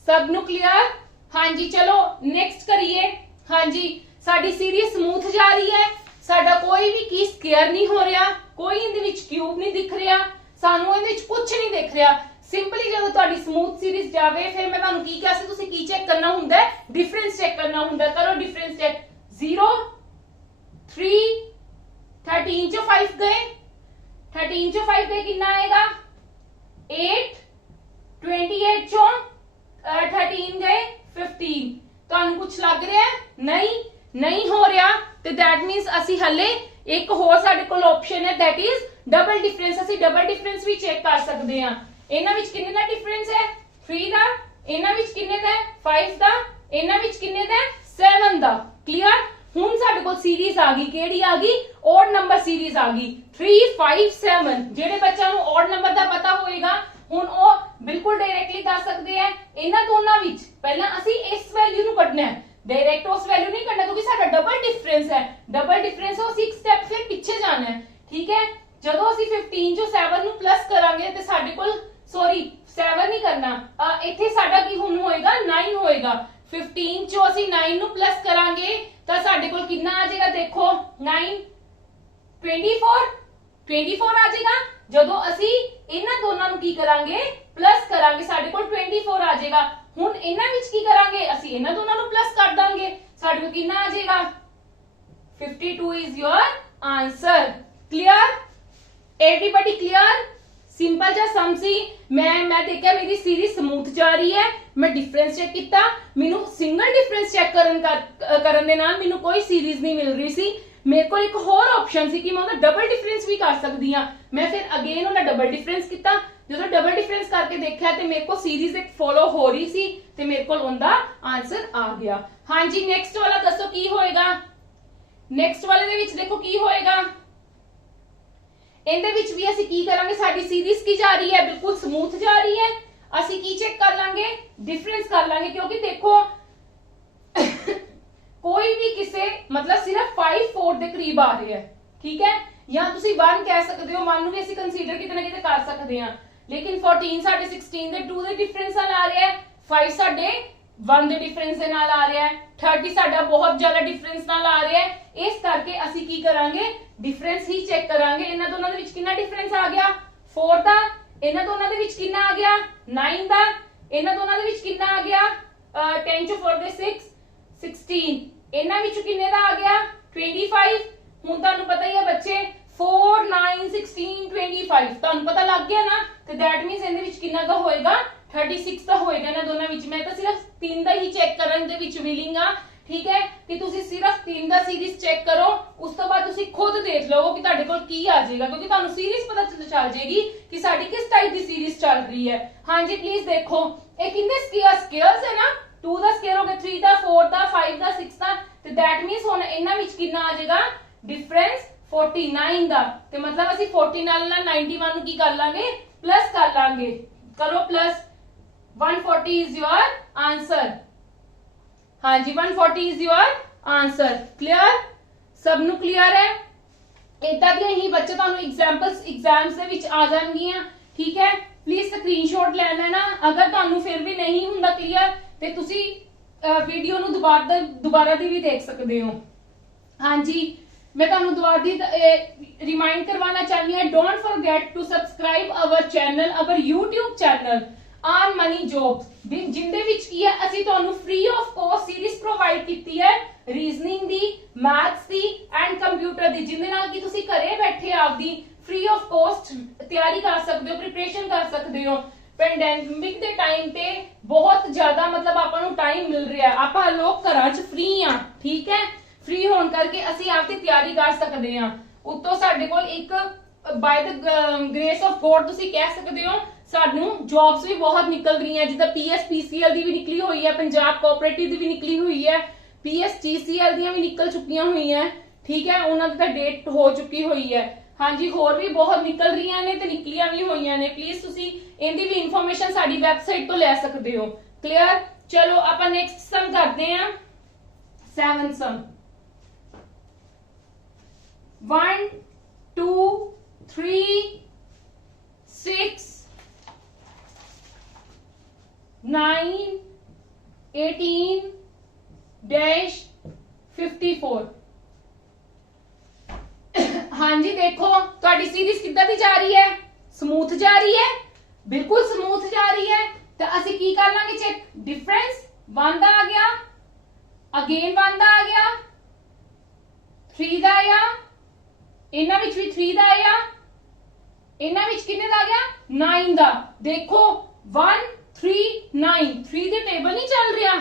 सब नु क्लियर। हाँ जी चलो नेक्स्ट करिए। हाँ जी साडी सीरीज स्मूथ जा रही है, साडा कोई भी की स्क्वायर नहीं हो रहा, कोई इहदे विच क्यूब नहीं दिख रहा, सानू इहदे विच कुछ नहीं दिख रहा। सिंपली जदों तुहाडी स्मूथ सीरीज जावे फिर मैं तुहानू की कहा सी तुसीं की चेक करना हुंदा है, डिफरेंस चेक करना हुंदा है। करो डिफरेंस चेक, 0 3 13 चो 5 गए, 13 चो 5 गए कितना आएगा 8, 28 चो 13 गए 15। ਤੁਹਾਨੂੰ ਕੁਝ ਲੱਗ ਰਿਹਾ ਨਹੀਂ ਹੋ ਰਿਹਾ, ਤੇ that means ਅਸੀਂ ਹਲੇ ਇੱਕ ਹੋਰ ਸਾਡੇ ਕੋਲ ਆਪਸ਼ਨ ਹੈ, that is ਡਬਲ ਡਿਫਰੈਂਸ। ਅਸੀਂ ਡਬਲ ਡਿਫਰੈਂਸ ਵੀ ਚੈੱਕ ਕਰ ਸਕਦੇ ਹਾਂ। ਇਹਨਾਂ ਵਿੱਚ ਕਿੰਨੇ ਦਾ ਡਿਫਰੈਂਸ ਹੈ 3 ਦਾ, ਇਹਨਾਂ ਵਿੱਚ ਕਿੰਨੇ ਦਾ 5 ਦਾ, ਇਹਨਾਂ ਵਿੱਚ ਕਿੰਨੇ ਦਾ 7 ਦਾ। ਕਲੀਅਰ। ਹੁਣ ਸਾਡੇ ਕੋਲ ਸੀਰੀਜ਼ ਆ ਗਈ, ਕਿਹੜੀ ਆ ਗਈ, ਔਡ ਨੰਬਰ ਸੀਰੀਜ਼ ਆ ਗਈ 3 5 7। ਜਿਹੜੇ ਬੱਚਿਆਂ ਨੂੰ ਔਡ ਨੰਬਰ ਦਾ ਪਤਾ ਹੋਏਗਾ ਹੁਣ ਉਹ ਬਿਲਕੁਲ ਡਾਇਰੈਕਟਲੀ ਦੱਸ ਸਕਦੇ ਆ। ਇਹਨਾਂ ਦੋਨਾਂ ਵਿੱਚ ਪਹਿਲਾਂ ਅਸੀਂ ਇਸ ਵੈਲਿਊ ਨੂੰ ਕੱਢਣਾ ਹੈ, डायरेक्ट उस वैल्यू नहीं करना क्योंकि साडा डबल डिफरेंस है। डबल डिफरेंस हो 6 स्टेप फिर पीछे जाना है, ठीक है। जदों ਅਸੀਂ 15 ਚੋਂ 7 ਨੂੰ ਪਲੱਸ ਕਰਾਂਗੇ ਤੇ ਸਾਡੇ ਕੋਲ ਸੌਰੀ 7 ਨਹੀਂ ਕਰਨਾ, ਇੱਥੇ ਸਾਡਾ ਕੀ ਹੁਣ ਹੋਏਗਾ 9 ਹੋਏਗਾ। 15 ਚੋਂ ਅਸੀਂ 9 ਨੂੰ ਪਲੱਸ ਕਰਾਂਗੇ ਤਾਂ ਸਾਡੇ ਕੋਲ ਕਿੰਨਾ ਆ ਜਾਏਗਾ, ਦੇਖੋ 9 24 ਆ ਜਾਏਗਾ। ਜਦੋਂ ਅਸੀਂ ਇਹਨਾਂ ਦੋਨਾਂ ਨੂੰ ਕੀ ਕਰਾਂਗੇ ਪਲੱਸ ਕਰਾਂਗੇ ਸਾਡੇ ਕੋਲ 24 ਆ ਜਾਏਗਾ। ਹੁਣ ਇਹਨਾਂ ਵਿੱਚ ਕੀ ਕਰਾਂਗੇ ਅਸੀਂ ਇਹਨਾਂ ਦੋਨਾਂ ਨੂੰ ਪਲੱਸ ਕਰ ਦਾਂਗੇ, ਸਾਡੇ ਕੋਲ ਕਿੰਨਾ ਆ ਜਾਏਗਾ 52 is your answer. Clear, everybody clear. Simple जा सम सी। मैं देखा मेरी सीरीज स्मूथ जा रही है, मैं डिफरेंस चेक किया, मैनू सिंगल डिफरेंस चेक करन दे नाल मैनू कोई सीरीज नहीं मिल रही सी। मेरे को एक होर ऑप्शन सी कि मैं उहदा डबल डिफरेंस भी कर सकती हां। मैं फिर अगेन उहदा डबल डिफरेंस किया, जो डबल डिफरेंस करके देखा तो मेरे को सीरीज एक फॉलो हो रही सी ते मेरे को उनका आंसर आ गया। हाँ जी नेक्स्ट वाला दसो की होएगा। नेक्स्ट वाले दे विच देखो की होएगा, इहदे विच भी असीं की करांगे, साडी सीरीज की जा रही है बिल्कुल स्मूथ जा रही है, असीं की चेक कर लांगे डिफरेंस कर लांगे क्योंकि देखो कोई भी किसे मतलब सिर्फ 5 4 ਦੇ ਕਰੀਬ ਆ ਰਿਹਾ ਹੈ, ਠੀਕ ਹੈ, ਜਾਂ ਤੁਸੀਂ 1 ਕਹਿ ਸਕਦੇ ਹੋ, ਮੰਨ ਨੂੰ ਵੀ ਅਸੀਂ ਕੰਸੀਡਰ ਕਿਤੇ ਨਾ ਕਿਤੇ ਕਰ ਸਕਦੇ ਹਾਂ। लेकिन 14 साढ़े 16 ਦੇ 2 ਦੇ डिफरेंस ਨਾਲ ਆ ਰਿਹਾ ਹੈ, 5 साढ़े 1 ਦੇ डिफरेंस ਦੇ ਨਾਲ ਆ ਰਿਹਾ ਹੈ, 30 ਸਾਡਾ ਬਹੁਤ ਜ਼ਿਆਦਾ डिफरेंस ਨਾਲ ਆ ਰਿਹਾ ਹੈ। ਇਸ ਕਰਕੇ ਅਸੀਂ ਕੀ ਕਰਾਂਗੇ डिफरेंस ਹੀ ਚੈੱਕ ਕਰਾਂਗੇ। ਇਹਨਾਂ ਦੋਨਾਂ ਦੇ ਵਿੱਚ ਕਿੰਨਾ डिफरेंस ਆ ਗਿਆ 4 ਦਾ, ਇਹਨਾਂ ਦੋਨਾਂ ਦੇ ਵਿੱਚ ਕਿੰਨਾ ਆ ਗਿਆ 9 ਦਾ, ਇਹਨਾਂ ਦੋਨਾਂ ਦੇ ਵਿੱਚ ਕਿੰਨਾ ਆ ਗਿਆ 10 ਚੋਂ 4 ਦੇ 6 16 ਇਹਨਾਂ ਵਿੱਚੋਂ ਕਿੰਨੇ ਦਾ ਆ ਗਿਆ 25। ਹੁਣ ਤੁਹਾਨੂੰ ਪਤਾ ਹੀ ਹੈ ਬੱਚੇ 4 9 16 25 ਤੁਹਾਨੂੰ ਪਤਾ ਲੱਗ ਗਿਆ ਨਾ, ਤੇ that means ਇਹਦੇ ਵਿੱਚ ਕਿੰਨਾ ਦਾ ਹੋਏਗਾ 36 ਦਾ ਹੋਏਗਾ ਨਾ ਦੋਨਾਂ ਵਿੱਚ। ਮੈਂ ਤਾਂ ਸਿਰਫ 3 ਦਾ ਹੀ ਚੈੱਕ ਕਰਨ ਦੇ ਵਿੱਚ ਵਿਲਿੰਗ ਆ, ਠੀਕ ਹੈ, ਕਿ ਤੁਸੀਂ ਸਿਰਫ 3 ਦਾ ਸੀਰੀਜ਼ ਚੈੱਕ ਕਰੋ, ਉਸ ਤੋਂ ਬਾਅਦ ਤੁਸੀਂ ਖੁਦ ਦੇਖ ਲਵੋ ਕਿ ਤੁਹਾਡੇ ਕੋਲ ਕੀ ਆ ਜਾਏਗਾ, ਕਿਉਂਕਿ ਤੁਹਾਨੂੰ ਸੀਰੀਜ਼ ਪਤਾ ਚੱਲ ਜਾਏਗੀ ਕਿ ਸਾਡੀ ਕਿਸ ਟਾਈਪ ਦੀ ਸੀਰੀਜ਼ ਚੱਲ ਰਹੀ ਹੈ। ਹਾਂਜੀ ਪਲੀਜ਼ ਦੇਖੋ, ਇਹ ਕਿੰਨੇ ਸਕੇਅਰਸ ਹੈ ਨਾ, 2 ਦਾ ਸਕੇਅਰ ਹੋ ਗਿਆ, 3 ਦਾ, 4 ਦਾ, 5 ਦਾ, 6 ਦਾ, ਤੇ that means ਹੁਣ ਇਹਨਾਂ ਵਿੱਚ ਕਿੰਨਾ ਆ ਜਾਏਗਾ ਡਿਫਰੈਂਸ 49 ਦਾ, ਤੇ ਮਤਲਬ ਅਸੀਂ 49 ਨਾਲ 91 ਨੂੰ ਕੀ ਕਰ ਲਾਂਗੇ ਪਲੱਸ ਕਰ ਲਾਂਗੇ। ਕਰੋ ਪਲੱਸ, 140 is your answer। हाँ जी 140 is your answer। क्लियर, सब नु क्लियर है? इदा दी ही बच्चे ਤੁਹਾਨੂੰ एग्जाम्स ਦੇ ਵਿੱਚ ਆ ਜਾਣਗੀਆਂ, ठीक है। प्लीज स्क्रीनशॉट लेना है ना, अगर ਤੁਹਾਨੂੰ ਫਿਰ ਵੀ ਨਹੀਂ ਹੁੰਦਾ क्लियर ਤੇ ਤੁਸੀਂ ਵੀਡੀਓ ਨੂੰ ਦੁਬਾਰਾ ਦੀ ਵੀ ਦੇਖ ਸਕਦੇ ਹੋ। हाँ जी मैं ਤੁਹਾਨੂੰ ਦੁਬਾਰਾ ਦੀ ਰਿਮਾਈਂਡ ਕਰਵਾਉਣਾ ਚਾਹਨੀ ਹਾਂ, don't forget to subscribe our channel, our YouTube channel on money jobs, ਜਿੰਦੇ ਵਿੱਚ ਕੀ ਹੈ ਅਸੀਂ ਤੁਹਾਨੂੰ free of cost series provide ਕੀਤੀ ਹੈ, ਰੀਜ਼ਨਿੰਗ ਦੀ, ਮੈਥਸ ਦੀ ਐਂਡ ਕੰਪਿਊਟਰ ਦੀ, ਜਿੰਦੇ ਨਾਲ ਕਿ ਤੁਸੀਂ ਘਰੇ ਬੈਠੇ ਆਪਦੀ ਫ੍ਰੀ ਆਫ ਕੋਸਟ ਤਿਆਰੀ ਕਰ ਸਕਦੇ ਹੋ, ਪ੍ਰੀਪਰੇਸ਼ਨ ਕਰ ਸਕਦੇ ਹੋ। ਪੈਂਡੈਮਿਕ ਦੇ ਟਾਈਮ ਤੇ ਬਹੁਤ ਜ਼ਿਆਦਾ ਮਤਲਬ ਆਪਾਂ ਨੂੰ ਟਾਈਮ ਮਿਲ ਰਿਹਾ, ਆਪਾਂ ਲੋਕ ਘਰਾਂ 'ਚ ਫ੍ਰੀ ਆ, ਠੀਕ ਹੈ, ਫ੍ਰੀ ਹੋਣ ਕਰਕੇ ਅਸੀਂ ਆਪਦੀ ਤਿਆਰੀ ਕਰ ਸਕਦੇ ਹਾਂ। ਉੱਤੋਂ ਸਾਡੇ ਕੋਲ ਇੱਕ ਬਾय द ਗ੍ਰੇਸ ਆਫ ਗੋਡ ਤੁਸੀਂ ਕਹਿ ਸਕਦੇ ਹੋ, ਸਾਨੂੰ ਜੌਬਸ ਵੀ ਬਹੁਤ ਨਿਕਲ ਰਹੀਆਂ, ਜਿੱਦਾਂ PSPCL ਦੀ ਵੀ ਨਿਕਲੀ ਹੋਈ ਹੈ, ਪੰਜਾਬ ਕੋਆਪਰੇਟਿਵ ਦੀ ਵੀ ਨਿਕਲੀ ਹੋਈ ਹੈ, PSGCL ਦੀਆਂ ਵੀ ਨਿਕਲ ਚੁੱਕੀਆਂ ਹੋਈਆਂ, ਠੀਕ ਹੈ, ਉਹਨਾਂ ਦੀ ਤਾਂ ਡੇਟ ਹੋ ਚੁੱਕੀ ਹੋਈ ਹੈ। ਹਾਂਜੀ ਹੋਰ ਵੀ ਬਹੁਤ ਨਿਕਲ ਰਹੀਆਂ ਨੇ ਤੇ ਨਿਕਲੀਆਂ ਵੀ ਹੋਈਆਂ ਨੇ, ਪਲੀਜ਼ ਤੁਸੀਂ ਇਹਦੀ ਵੀ ਇਨਫੋਰਮੇਸ਼ਨ ਸਾਡੀ ਵੈਬਸਾਈਟ ਤੋਂ ਲੈ ਸਕਦੇ ਹੋ। ਕਲੀਅਰ, ਚਲੋ ਆਪਾਂ ਨੈਕਸਟ ਸਮ ਕਰਦੇ ਹਾਂ, 7 ਸਮ। 1 2 3 6 9 18 डैश 54। हाँ जी देखो ਤੁਹਾਡੀ ਸੀਰੀਜ਼ ਕਿੱਦਾਂ ਦੀ ਜਾ ਰਹੀ ਹੈ, ਸਮੂਥ ਜਾ ਰਹੀ ਹੈ, ਬਿਲਕੁਲ ਸਮੂਥ ਜਾ ਰਹੀ ਹੈ। ਤਾਂ ਅਸੀਂ ਕੀ ਕਰ ਲਾਂਗੇ ਚੈੱਕ, ਡਿਫਰੈਂਸ 1 ਦਾ ਆ ਗਿਆ, ਅਗੇਨ 1 ਦਾ ਆ ਗਿਆ, 3 ਦਾ ਆਇਆ, ਇਹਨਾਂ ਵਿੱਚ ਵੀ 3 ਦਾ ਆਇਆ, ਇਹਨਾਂ ਵਿੱਚ ਕਿੰਨੇ ਦਾ ਆ ਗਿਆ 9 ਦਾ। ਦੇਖੋ 1 3 9 3 ਦੇ ਟੇਬਲ ਨਹੀਂ ਚੱਲ ਰਿਹਾ,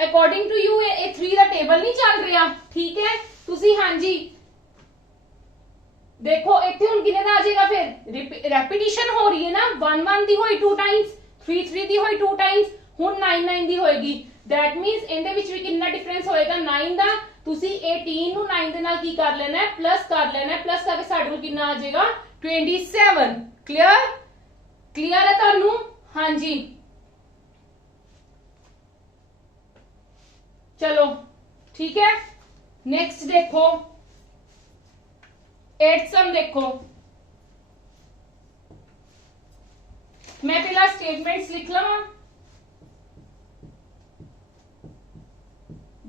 ਅਕੋਰਡਿੰਗ ਟੂ ਯੂ ਇਹ 3 ਦਾ ਟੇਬਲ ਨਹੀਂ ਚੱਲ ਰਿਹਾ, ਠੀਕ ਹੈ। ਤੁਸੀਂ ਹਾਂਜੀ ਦੇਖੋ ਇੱਥੇ ਹੁਣ ਕਿੰਨੇ ਦਾ ਆ ਜਾਏਗਾ, ਫਿਰ ਰੈਪੀਟੀਸ਼ਨ ਹੋ ਰਹੀ ਹੈ ਨਾ, 1 1 ਦੀ ਹੋਈ 2 ਟਾਈਮਸ, 3 3 ਦੀ ਹੋਈ 2 ਟਾਈਮਸ, ਹੁਣ 9 9 ਦੀ ਹੋਏਗੀ। that means ਇਹਦੇ ਵਿੱਚ ਵੀ ਕਿੰਨਾ ਡਿਫਰੈਂਸ ਹੋਏਗਾ 9 ਦਾ। ਤੁਸੀਂ 18 ਨੂੰ 9 ਦੇ ਨਾਲ ਕੀ ਕਰ ਲੈਣਾ ਹੈ, ਪਲੱਸ ਕਰ ਲੈਣਾ ਹੈ, ਪਲੱਸ ਕਰਕੇ ਸਾਡੇ ਕੋਲ ਕਿੰਨਾ ਆ ਜਾਏਗਾ 27। ਕਲੀਅਰ, ਕਲੀਅਰ ਹੈ ਤੁਹਾਨੂੰ? हाँ जी चलो ठीक है। नेक्स्ट देखो 8 सम देखो, मैं पहला स्टेटमेंट्स लिख लवा,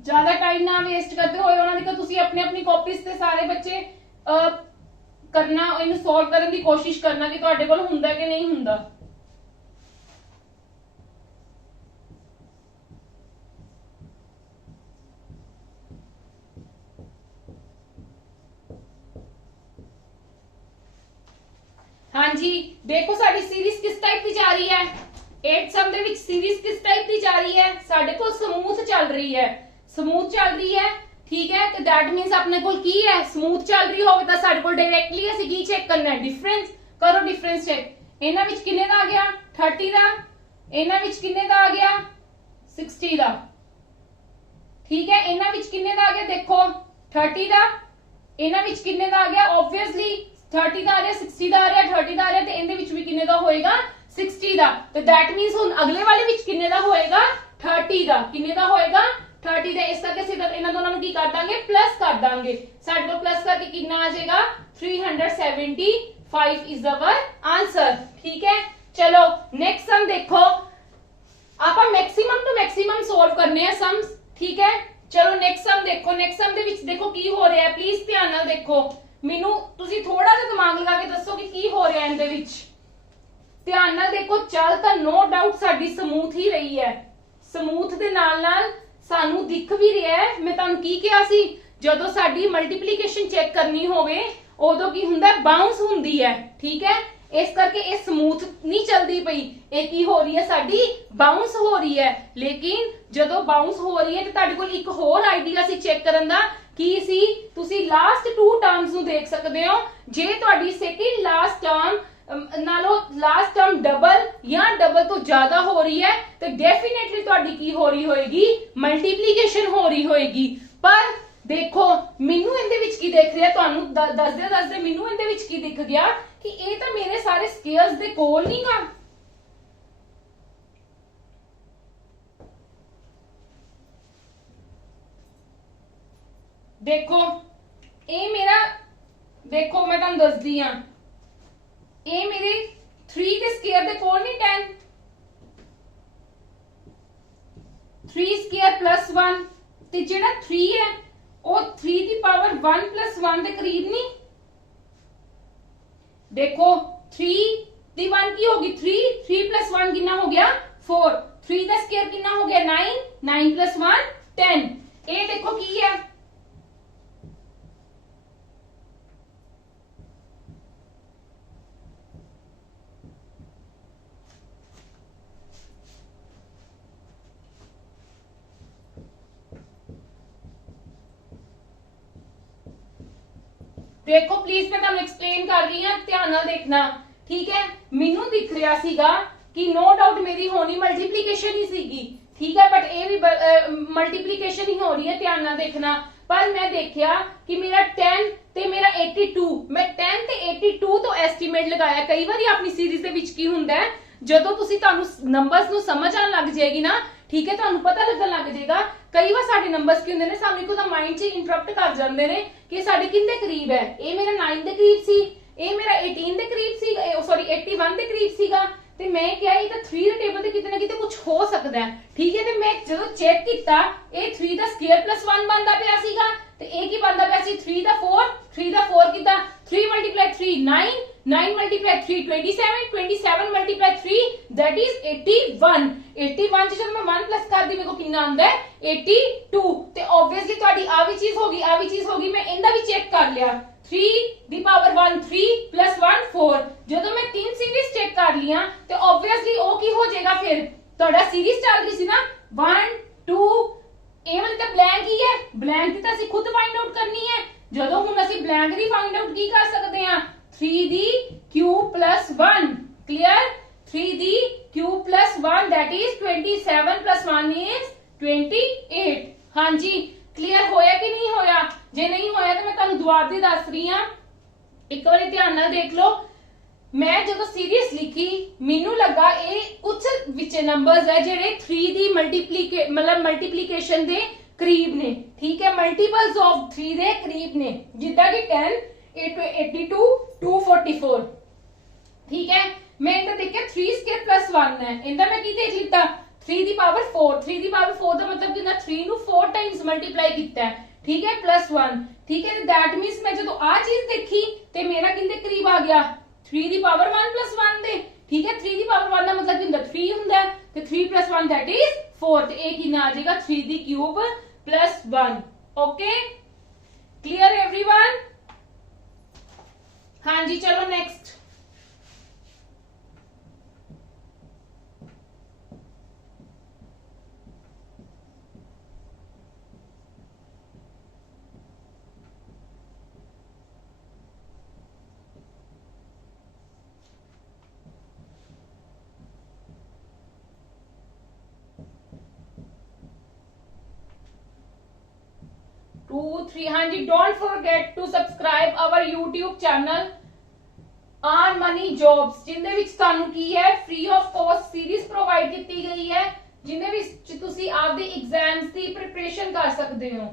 ज्यादा टाइम ना वेस्ट करते हुए उन्होंने कहा तुसी अपने अपनी कॉपीज ते सारे बच्चे करना, इन्हें सॉल्व करने की कोशिश करना कि तुहाडे कोल हुंदा कि नहीं हुंदा। हाँ जी देखो साडी सीरीज किस टाइप की जा रही है, 8 सम दे विच सीरीज किस टाइप की जा रही है, साडे कोल स्मूथ चल रही है, स्मूथ चल रही है, ठीक है। तो दैट मींस अपने कोल की है, स्मूथ चल रही होवे तां साडे कोल डायरेक्टली ਅਸੀਂ ਕੀ ਚੈੱਕ ਕਰਨਾ ਹੈ, डिफरेंस करो, डिफरेंस चेक। ਇਹਨਾਂ ਵਿੱਚ ਕਿੰਨੇ ਦਾ ਆ ਗਿਆ 30 ਦਾ, ਇਹਨਾਂ ਵਿੱਚ ਕਿੰਨੇ ਦਾ ਆ ਗਿਆ 60 ਦਾ, ਠੀਕ ਹੈ। ਇਹਨਾਂ ਵਿੱਚ ਕਿੰਨੇ ਦਾ ਆ ਗਿਆ ਦੇਖੋ 30 ਦਾ, ਇਹਨਾਂ ਵਿੱਚ ਕਿੰਨੇ ਦਾ ਆ ਗਿਆ, ਆਬਵੀਅਸਲੀ 30 ਦਾ ਆ ਰਿਹਾ, 60 ਦਾ ਆ ਰਿਹਾ, 30 ਦਾ ਆ ਰਿਹਾ, ਤੇ ਇਹਦੇ ਵਿੱਚ ਵੀ ਕਿੰਨੇ ਦਾ ਹੋਏਗਾ 60 ਦਾ। ਤੇ that means ਹੁਣ ਅਗਲੇ ਵਾਲੇ ਵਿੱਚ ਕਿੰਨੇ ਦਾ ਹੋਏਗਾ 30 ਦਾ, ਕਿੰਨੇ ਦਾ ਹੋਏਗਾ 30 ਦਾ। ਇਸ ਕਰਕੇ ਸਿੱਧਾ ਇਹਨਾਂ ਦੋਨਾਂ ਨੂੰ ਕੀ ਕਰ ਦਾਂਗੇ ਪਲੱਸ ਕਰ ਦਾਂਗੇ, ਸਾਡੇ ਕੋਲ ਪਲੱਸ ਕਰਕੇ ਕਿੰਨਾ ਆ ਜਾਏਗਾ 375 इज अवर आंसर, ठीक है। चलो नेक्स्ट सम देखो, ਆਪਾਂ मैक्सिमम टू मैक्सिमम सॉल्व करने हैं सम्स, ठीक है। चलो नेक्स्ट सम देखो, नेक्स्ट सम ਦੇ ਵਿੱਚ ਦੇਖੋ ਕੀ ਹੋ ਰਿਹਾ ਹੈ, ਪਲੀਜ਼ ਧਿਆਨ ਨਾਲ ਦੇਖੋ, ਮੈਨੂੰ ਤੁਸੀਂ ਥੋੜਾ ਜਿਹਾ ਦਿਮਾਗ ਲਗਾ ਕੇ ਦੱਸੋ ਕਿ ਕੀ ਹੋ ਰਿਹਾ ਹੈ ਇਹਦੇ ਵਿੱਚ। ਧਿਆਨ ਨਾਲ ਦੇਖੋ, ਚੱਲ ਤਾਂ ਨੋ ਡਾਊਟ ਸਾਡੀ ਸਮੂਥ ਹੀ ਰਹੀ ਹੈ, ਸਮੂਥ ਦੇ ਨਾਲ ਸਾਨੂੰ ਦਿਖ ਵੀ ਰਿਹਾ ਹੈ। ਮੈਂ ਤੁਹਾਨੂੰ ਕੀ ਕਿਹਾ ਸੀ, ਜਦੋਂ ਸਾਡੀ ਮਲਟੀਪਲੀਕੇਸ਼ਨ ਚੈੱਕ ਕਰਨੀ ਹੋਵੇ ਉਦੋਂ ਕੀ ਹੁੰਦਾ, ਬਾਉਂਸ ਹੁੰਦੀ ਹੈ। ਠੀਕ ਹੈ, ਇਸ ਕਰਕੇ ਇਹ ਸਮੂਥ ਨਹੀਂ ਚੱਲਦੀ ਪਈ, ਇਹ ਕੀ ਹੋ ਰਹੀ ਹੈ, ਸਾਡੀ ਬਾਉਂਸ ਹੋ ਰਹੀ ਹੈ। ਲੇਕਿਨ ਜਦੋਂ ਬਾਉਂਸ ਹੋ ਰਹੀ ਹੈ ਤੇ ਤੁਹਾਡੇ ਕੋਲ ਇੱਕ ਹੋਰ ਆਈਡੀਆ ਸੀ ਚੈੱਕ ਕਰਨ ਦਾ, ਕੀ ਸੀ, ਤੁਸੀਂ ਲਾਸਟ 2 ਟਰਮਸ ਨੂੰ ਦੇਖ ਸਕਦੇ ਹੋ। ਜੇ ਤੁਹਾਡੀ ਸੈਕਿੰਡ ਲਾਸਟ ਟਰਮ ਨਾਲੋਂ ਲਾਸਟ ਟਰਮ ਡਬਲ ਜਾਂ ਡਬਲ ਤੋਂ ਜ਼ਿਆਦਾ ਹੋ ਰਹੀ ਹੈ ਤੇ ਡੈਫੀਨੇਟਲੀ ਤੁਹਾਡੀ ਕੀ ਹੋ ਰਹੀ ਹੋਏਗੀ, ਮਲਟੀਪਲੀਕੇਸ਼ਨ ਹੋ ਰਹੀ ਹੋਏਗੀ। ਪਰ ਦੇਖੋ ਮੈਨੂੰ ਇਹਦੇ ਵਿੱਚ ਕੀ ਦਿਖ ਰਿਹਾ, ਤੁਹਾਨੂੰ ਦੱਸਦੇ ਮੈਨੂੰ ਇਹਦੇ ਵਿੱਚ ਕੀ ਦਿਖ ਗਿਆ ਕਿ ਇਹ ਤਾਂ ਮੇਰੇ ਸਾਰੇ ਸਕੇਅਰਸ ਦੇ ਕੋਲ ਨਹੀਂ ਗਾ। ਦੇਖੋ ਇਹ ਮੇਰਾ, ਦੇਖੋ ਮੈਂ ਤੁਹਾਨੂੰ ਦੱਸਦੀ ਆ, ਇਹ ਮੇਰੇ 3 ਦੇ ਸਕੇਅਰ ਦੇ ਕੋਲ ਨਹੀਂ 10, 3 ਸਕੇਅਰ ਪਲੱਸ 1 ਤੇ ਜਿਹੜਾ 3 ਹੈ ਉਹ 3 ਦੀ ਪਾਵਰ 1 ਪਲੱਸ 1 ਦੇ ਕਰੀਬ ਨਹੀਂ। ਦੇਖੋ 3 ਦੀ 1 ਕੀ ਹੋਗੀ, 3 ਪਲੱਸ 1 ਕਿੰਨਾ ਹੋ ਗਿਆ, 4। 3 ਦਾ ਸਕੇਅਰ ਕਿੰਨਾ ਹੋ ਗਿਆ, 9, 9 ਪਲੱਸ 1 10। ਇਹ ਦੇਖੋ ਕੀ ਹੈ, देखो प्लीज मैं तुहानू एक्सप्लेन कर रही हूं, ध्यान नाल देखना। ठीक है, मैनू दिख रहा सीगा कि नो डाउट मेरी होनी मल्टीप्लीकेशन ही सीगी। ठीक है, बट ये भी मल्टीप्लीकेशन ही हो रही है, ध्यान नाल देखना। पर मैं देखा कि मेरा 10 ते मेरा 82, मैं 10 ते 82 तो एस्टीमेट लगाया। कई बार अपनी सीरीज दे विच की हुंदा है, जदों तुसीं तुहानू नंबर्स नू समझ आने लग जाएगी ना, ठीक है, तुहानू पता लगन लग जाएगा। कई बार साडे नंबर्स की हुंदे ने, सानू इको दा माइंड च इंटरप्ट कर जांदे ने कि साडे किंदे करीब है। ये मेरा 9 दे करीब सी, ये मेरा 18 दे करीब सी, सॉरी 81 दे करीब सीगा। ते मैं क्या, ये तो 3 दे टेबल ते किते ना किते कुछ हो सकदा है। ठीक है, ते मैं जदों चेक कीता, ये 3 दा स्क्वायर प्लस 1 बनदा पिया सीगा, ते ये की बनदा पिया सी 3 दा 4, 3 दा 4 किदा 3 × 3 9, 9 × 3 27, 27 × 3 दैट इज 81। 81 च जब मैं 1 प्लस कर दी मेरे को कितना आंदा है, 82। ते ऑब्वियसली ਤੁਹਾਡੀ ਆ ਵੀ ਚੀਜ਼ ਹੋਗੀ, ਆ ਵੀ ਚੀਜ਼ ਹੋਗੀ। ਮੈਂ ਇਹਦਾ ਵੀ ਚੈੱਕ ਕਰ ਲਿਆ, 3 ਦੀ ਪਾਵਰ 1 3 प्लस 1 4। ਜਦੋਂ ਮੈਂ तीन सीरीज चेक कर लिया ਤੇ ऑब्वियसली ਉਹ ਕੀ ਹੋ ਜਾਏਗਾ, ਫਿਰ ਤੁਹਾਡਾ ਸੀਰੀਜ਼ ਚੱਲ ਰਹੀ ਸੀ ਨਾ 1 2। ਇਹ ਵਾਲੀ ਤਾਂ ਬਲੈਂਕ ਹੀ ਹੈ, ਬਲੈਂਕ ਦੀ ਤਾਂ ਅਸੀਂ ਖੁਦ ਫਾਈਂਡ ਆਊਟ ਕਰਨੀ ਹੈ। ਜਦੋਂ ਹੁਣ ਅਸੀਂ ਬਲੈਂਕ ਦੀ ਫਾਈਂਡ ਆਊਟ ਕੀ ਕਰ ਸਕਦੇ ਹਾਂ, 3 ਦੀ cube plus 1। Clear, 3 the cube plus 1 that is 27 plus 1 is 28। हाँ जी, क्लियर होया कि नहीं होया? जे नहीं होया तो मैं तुहानू दुबारा दी दस रही हां, एक बार ध्यान नाल देख लो। मैं जदों सीरीज लिखी मैनू लगा ये कुछ विच नंबर्स है जेडे 3 दी मल्टीप्लीकेशन दे करीब ने। ठीक है, मल्टीपल्स ऑफ 3 दे करीब ने, जिद्दां कि 10 82 244। ठीक है, मैं इधर देखिए 3 स्क्वायर प्लस 1 है, इधर मैं की देख लिता 3 दी पावर 4। 3 दी पावर 4 ਦਾ मतलब कि 3 ਨੂੰ 4 टाइम्स मल्टीप्लाई ਕੀਤਾ है। ठीक है, प्लस 1। ठीक है, दैट मींस मैं ਜਦੋਂ ਆ ਚੀਜ਼ ਦੇਖੀ ਤੇ ਮੇਰਾ ਕਿੰਦੇ ਕਰੀਬ ਆ ਗਿਆ, 3 ਦੀ ਪਾਵਰ 1 प्लस 1 ਦੇ। ठीक है, 3 ਦੀ ਪਾਵਰ 1 ਦਾ मतलब ਕਿ ਹੁੰਦਾ 3 ਹੁੰਦਾ ਤੇ 3 प्लस 1 दैट इज 4। ਤੇ ਇਹ ਕਿੰਨਾ ਆ ਜਾਏਗਾ, 3 ਦੀ cube plus 1। Okay, clear everyone? हाँ जी, चलो नेक्स्ट। टू 3, हाँ जी, don't forget to subscribe our YouTube channel earn money jobs, जिंदे विच तुहानू की है free of cost series provide की गई है, जिंदे विच तुसी आपदे एग्जाम्स की प्रिपरेशन कर सकते हो।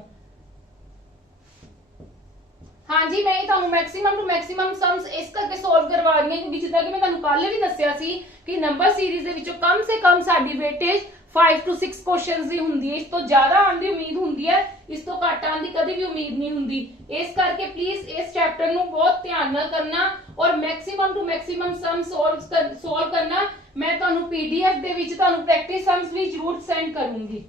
हाँ जी, मैं तुहानू मैक्सिमम टू मैक्सिमम सम्स इस करके सॉल्व करवा रही हूं क्योंकि जिद्दां कि मैं तुहानू कल भी दस्सिया सी कि नंबर सीरीज दे विचों कम से कम साडी वेटेज 5 to 6 क्वेश्चंस ਦੀ ਹੁੰਦੀ ਹੈ, ਇਸ ਤੋਂ ਜ਼ਿਆਦਾ ਆਉਣ ਦੀ ਉਮੀਦ ਹੁੰਦੀ ਹੈ, ਇਸ ਤੋਂ ਘੱਟ ਆਉਣ ਦੀ ਕਦੇ ਵੀ ਉਮੀਦ ਨਹੀਂ ਹੁੰਦੀ। ਇਸ ਕਰਕੇ ਪਲੀਜ਼ ਇਸ ਚੈਪਟਰ ਨੂੰ ਬਹੁਤ ਧਿਆਨ ਨਾਲ ਕਰਨਾ ਔਰ maximum to maximum sum solve ਕਰਨਾ। ਮੈਂ ਤੁਹਾਨੂੰ ਪੀਡੀਐਫ ਦੇ ਵਿੱਚ ਤੁਹਾਨੂੰ ਪ੍ਰੈਕਟਿਸ ਸਮਸ ਵੀ ਜ਼ਰੂਰ ਸੈਂਡ ਕਰੂੰਗੀ,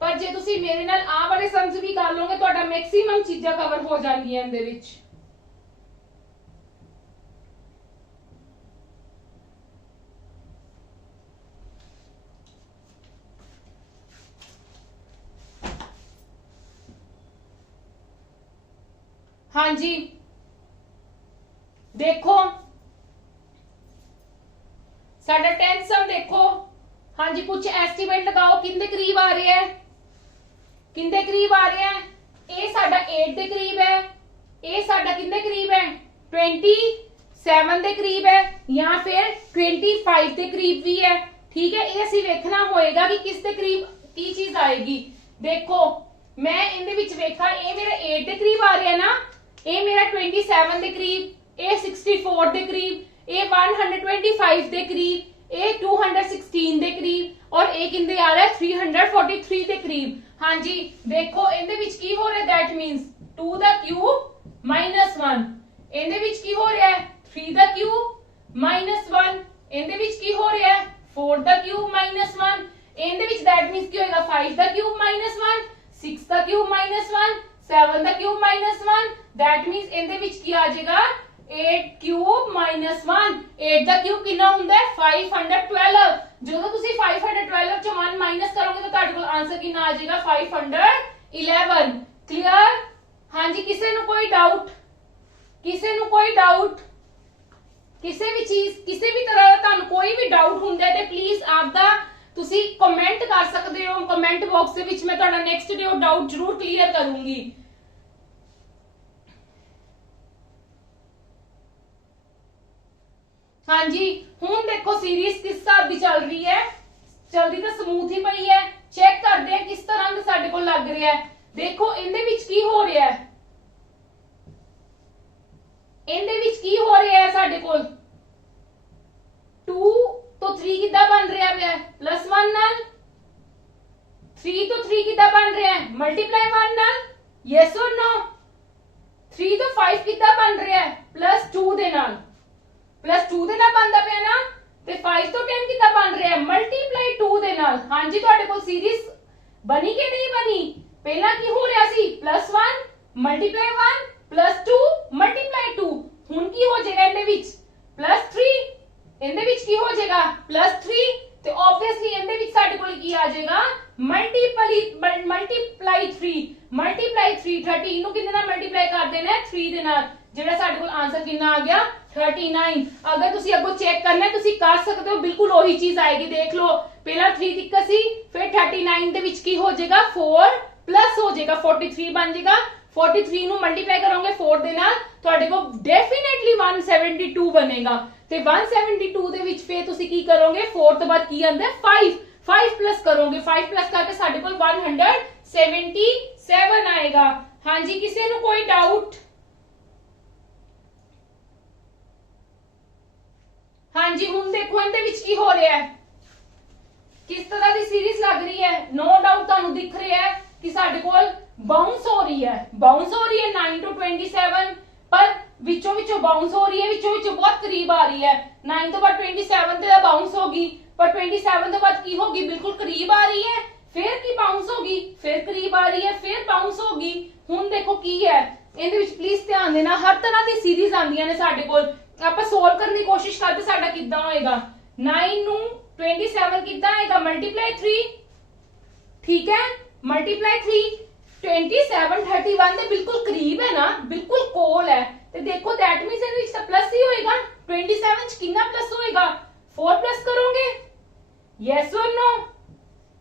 ਪਰ ਜੇ ਤੁਸੀਂ ਮੇਰੇ ਨਾਲ ਆਹ ਵਾਲੇ ਸਮਸ ਵੀ ਕਰ ਲਓਗੇ ਤੁਹਾਡਾ ਮੈਕਸਿਮਮ ਚੀਜ਼ਾਂ ਕਵਰ ਹੋ ਜਾਣਗੀਆਂ ਇਹਦੇ ਵਿੱਚ। हाँ जी देखो साडा 10th सम देखो। हाँ जी कुछ एस्टीमेट लगाओ किंदे करीब आ रहे हैं, किंदे करीब आ रहे हैं। ए साडा 8 दे करीब है, ए साडा किंदे करीब है 27 दे करीब है, या फिर 25 दे करीब भी है। ठीक है, ये असीं वेखना होएगा कि किस दे करीब की चीज आएगी। देखो मैं इहदे विच वेखा ए मेरा 8 दे करीब आ रहा है ना, ए मेरा 27 दे करीब, ए 64 दे करीब, ए 125 दे करीब, ए 216 दे करीब और ए किंदे आ रहा है 343 दे करीब। हाँ जी देखो इहदे विच की हो रहा है, दैट मींस 2 दा क्यूब माइनस 1। इहदे विच की हो रहा है 3 दा क्यूब माइनस 1। इहदे विच की हो रहा है 4 दा क्यूब माइनस 1। इहदे विच दैट मींस की होएगा 5 दा क्यूब माइनस 1, 6 दा क्यूब माइनस 1, 7 दा क्यूब माइनस 1। दैट मींस इहदे विच की आ जाएगा 8 क्यूब माइनस 1। 8 दा क्यूब कितना हुंदा है 512। जो तुसी 512 चो 1 माइनस करोगे तो ਤੁਹਾਡੇ ਕੋਲ आंसर कितना आ जाएगा 511। क्लियर? हाँ जी किसे नु कोई डाउट, किसे नु कोई डाउट, किसी भी चीज किसी भी तरह का ਤੁਹਾਨੂੰ कोई भी डाउट ਹੁੰਦਾ है ਤੇ प्लीज आपदा ਤੁਸੀਂ कमेंट कर सकते हो कमेंट बॉक्स ਦੇ ਵਿੱਚ। मैं ਤੁਹਾਡਾ नेक्स्ट डे डाउट जरूर क्लियर करूंगी। हाँ जी हुण देखो सीरीज किस हिसाब की चल रही है, चलती तो स्मूथ ही पई है। चेक करते हैं किस तरह का साडे कोल लग रहा है। देखो इहदे विच की हो रहा है, इहदे विच की हो रहा है साडे कोल 2 तो 3 कितना बन रहा है प्लस 1 नाल, 3 तो 3 कितना बन रहा है मल्टीप्लाई 1 नाल, यस और नो। 3 तो 5 कितना बन रहा है प्लस 2 दे नाल, प्लस 2 दे नाल बनदा पिया ना। ते 5 तो 10 कितना बन रहा है मल्टीप्लाई 2 दे नाल। हां जी तुहाडे कोल सीरीज बनी के नहीं बनी? पहला की हो रहा सी प्लस 1 मल्टीप्लाई 1 प्लस 2 मल्टीप्लाई 2। हुण की हो जाएगा इहदे विच प्लस 3, इहदे विच की हो जाएगा प्लस 3। ते ऑब्वियसली इहदे विच साडे कोल की आ जाएगा मल्टीप्लाई 3। मल्टीप्लाई 3 13 नु किदे नाल मल्टीप्लाई कर देना है 3 दे नाल, जेड़ा साडे कोल आंसर कितना आ गया 39। अगर तुसी अगो चेक करना है तुसी कर सकते हो, बिल्कुल वही चीज आएगी। देख लो पहला 3 दिक्कत सी, फिर 39 दे विच की हो जाएगा 4 प्लस हो जाएगा 43 बन जाएगा। 43 नु मल्टीप्लाई करोगे 4 दे नाल तुहाडे को डेफिनेटली 172 बनेगा। ते 172 दे विच फिर तुसी की करोगे 4 तो बाद की आंदा है 5 प्लस करोगे, 5 प्लस करके साडे कोल 177 आएगा। हां जी किसी नु कोई डाउट? हाँ जी हुण देखो इहदे विच की हो रहा है, किस तरह की सीरीज लग रही है। नो डाउट तुहानू दिख रहा है कि साडे कोल बाउंस हो रही है, बाउंस हो रही है 9 to 27, पर विचों विचों बाउंस हो रही है, विचों विचों बहुत करीब आ रही है। 9 तो बाद 27 ते बाउंस होगी, पर 27 तो बाद की होगी बिल्कुल करीब आ रही है, फिर की बाउंस होगी, फिर करीब आ रही है, फिर बाउंस होगी। हुण देखो की है इहदे विच प्लीज ध्यान देना, हर तरह की सीरीज आंदियां ने साडे कोल। ਆਪਾਂ सोल्व करने की कोशिश करते साडा कितना होएगा 9 नु 27 कितना आएगा मल्टीप्लाई 3। ठीक है मल्टीप्लाई 3 27 31 दे बिल्कुल करीब है ना, बिल्कुल कोल है। ते देखो दैट मींस इहदे विच प्लस ही होएगा। 27 च कितना प्लस होएगा 4 प्लस करोगे, यस और नो?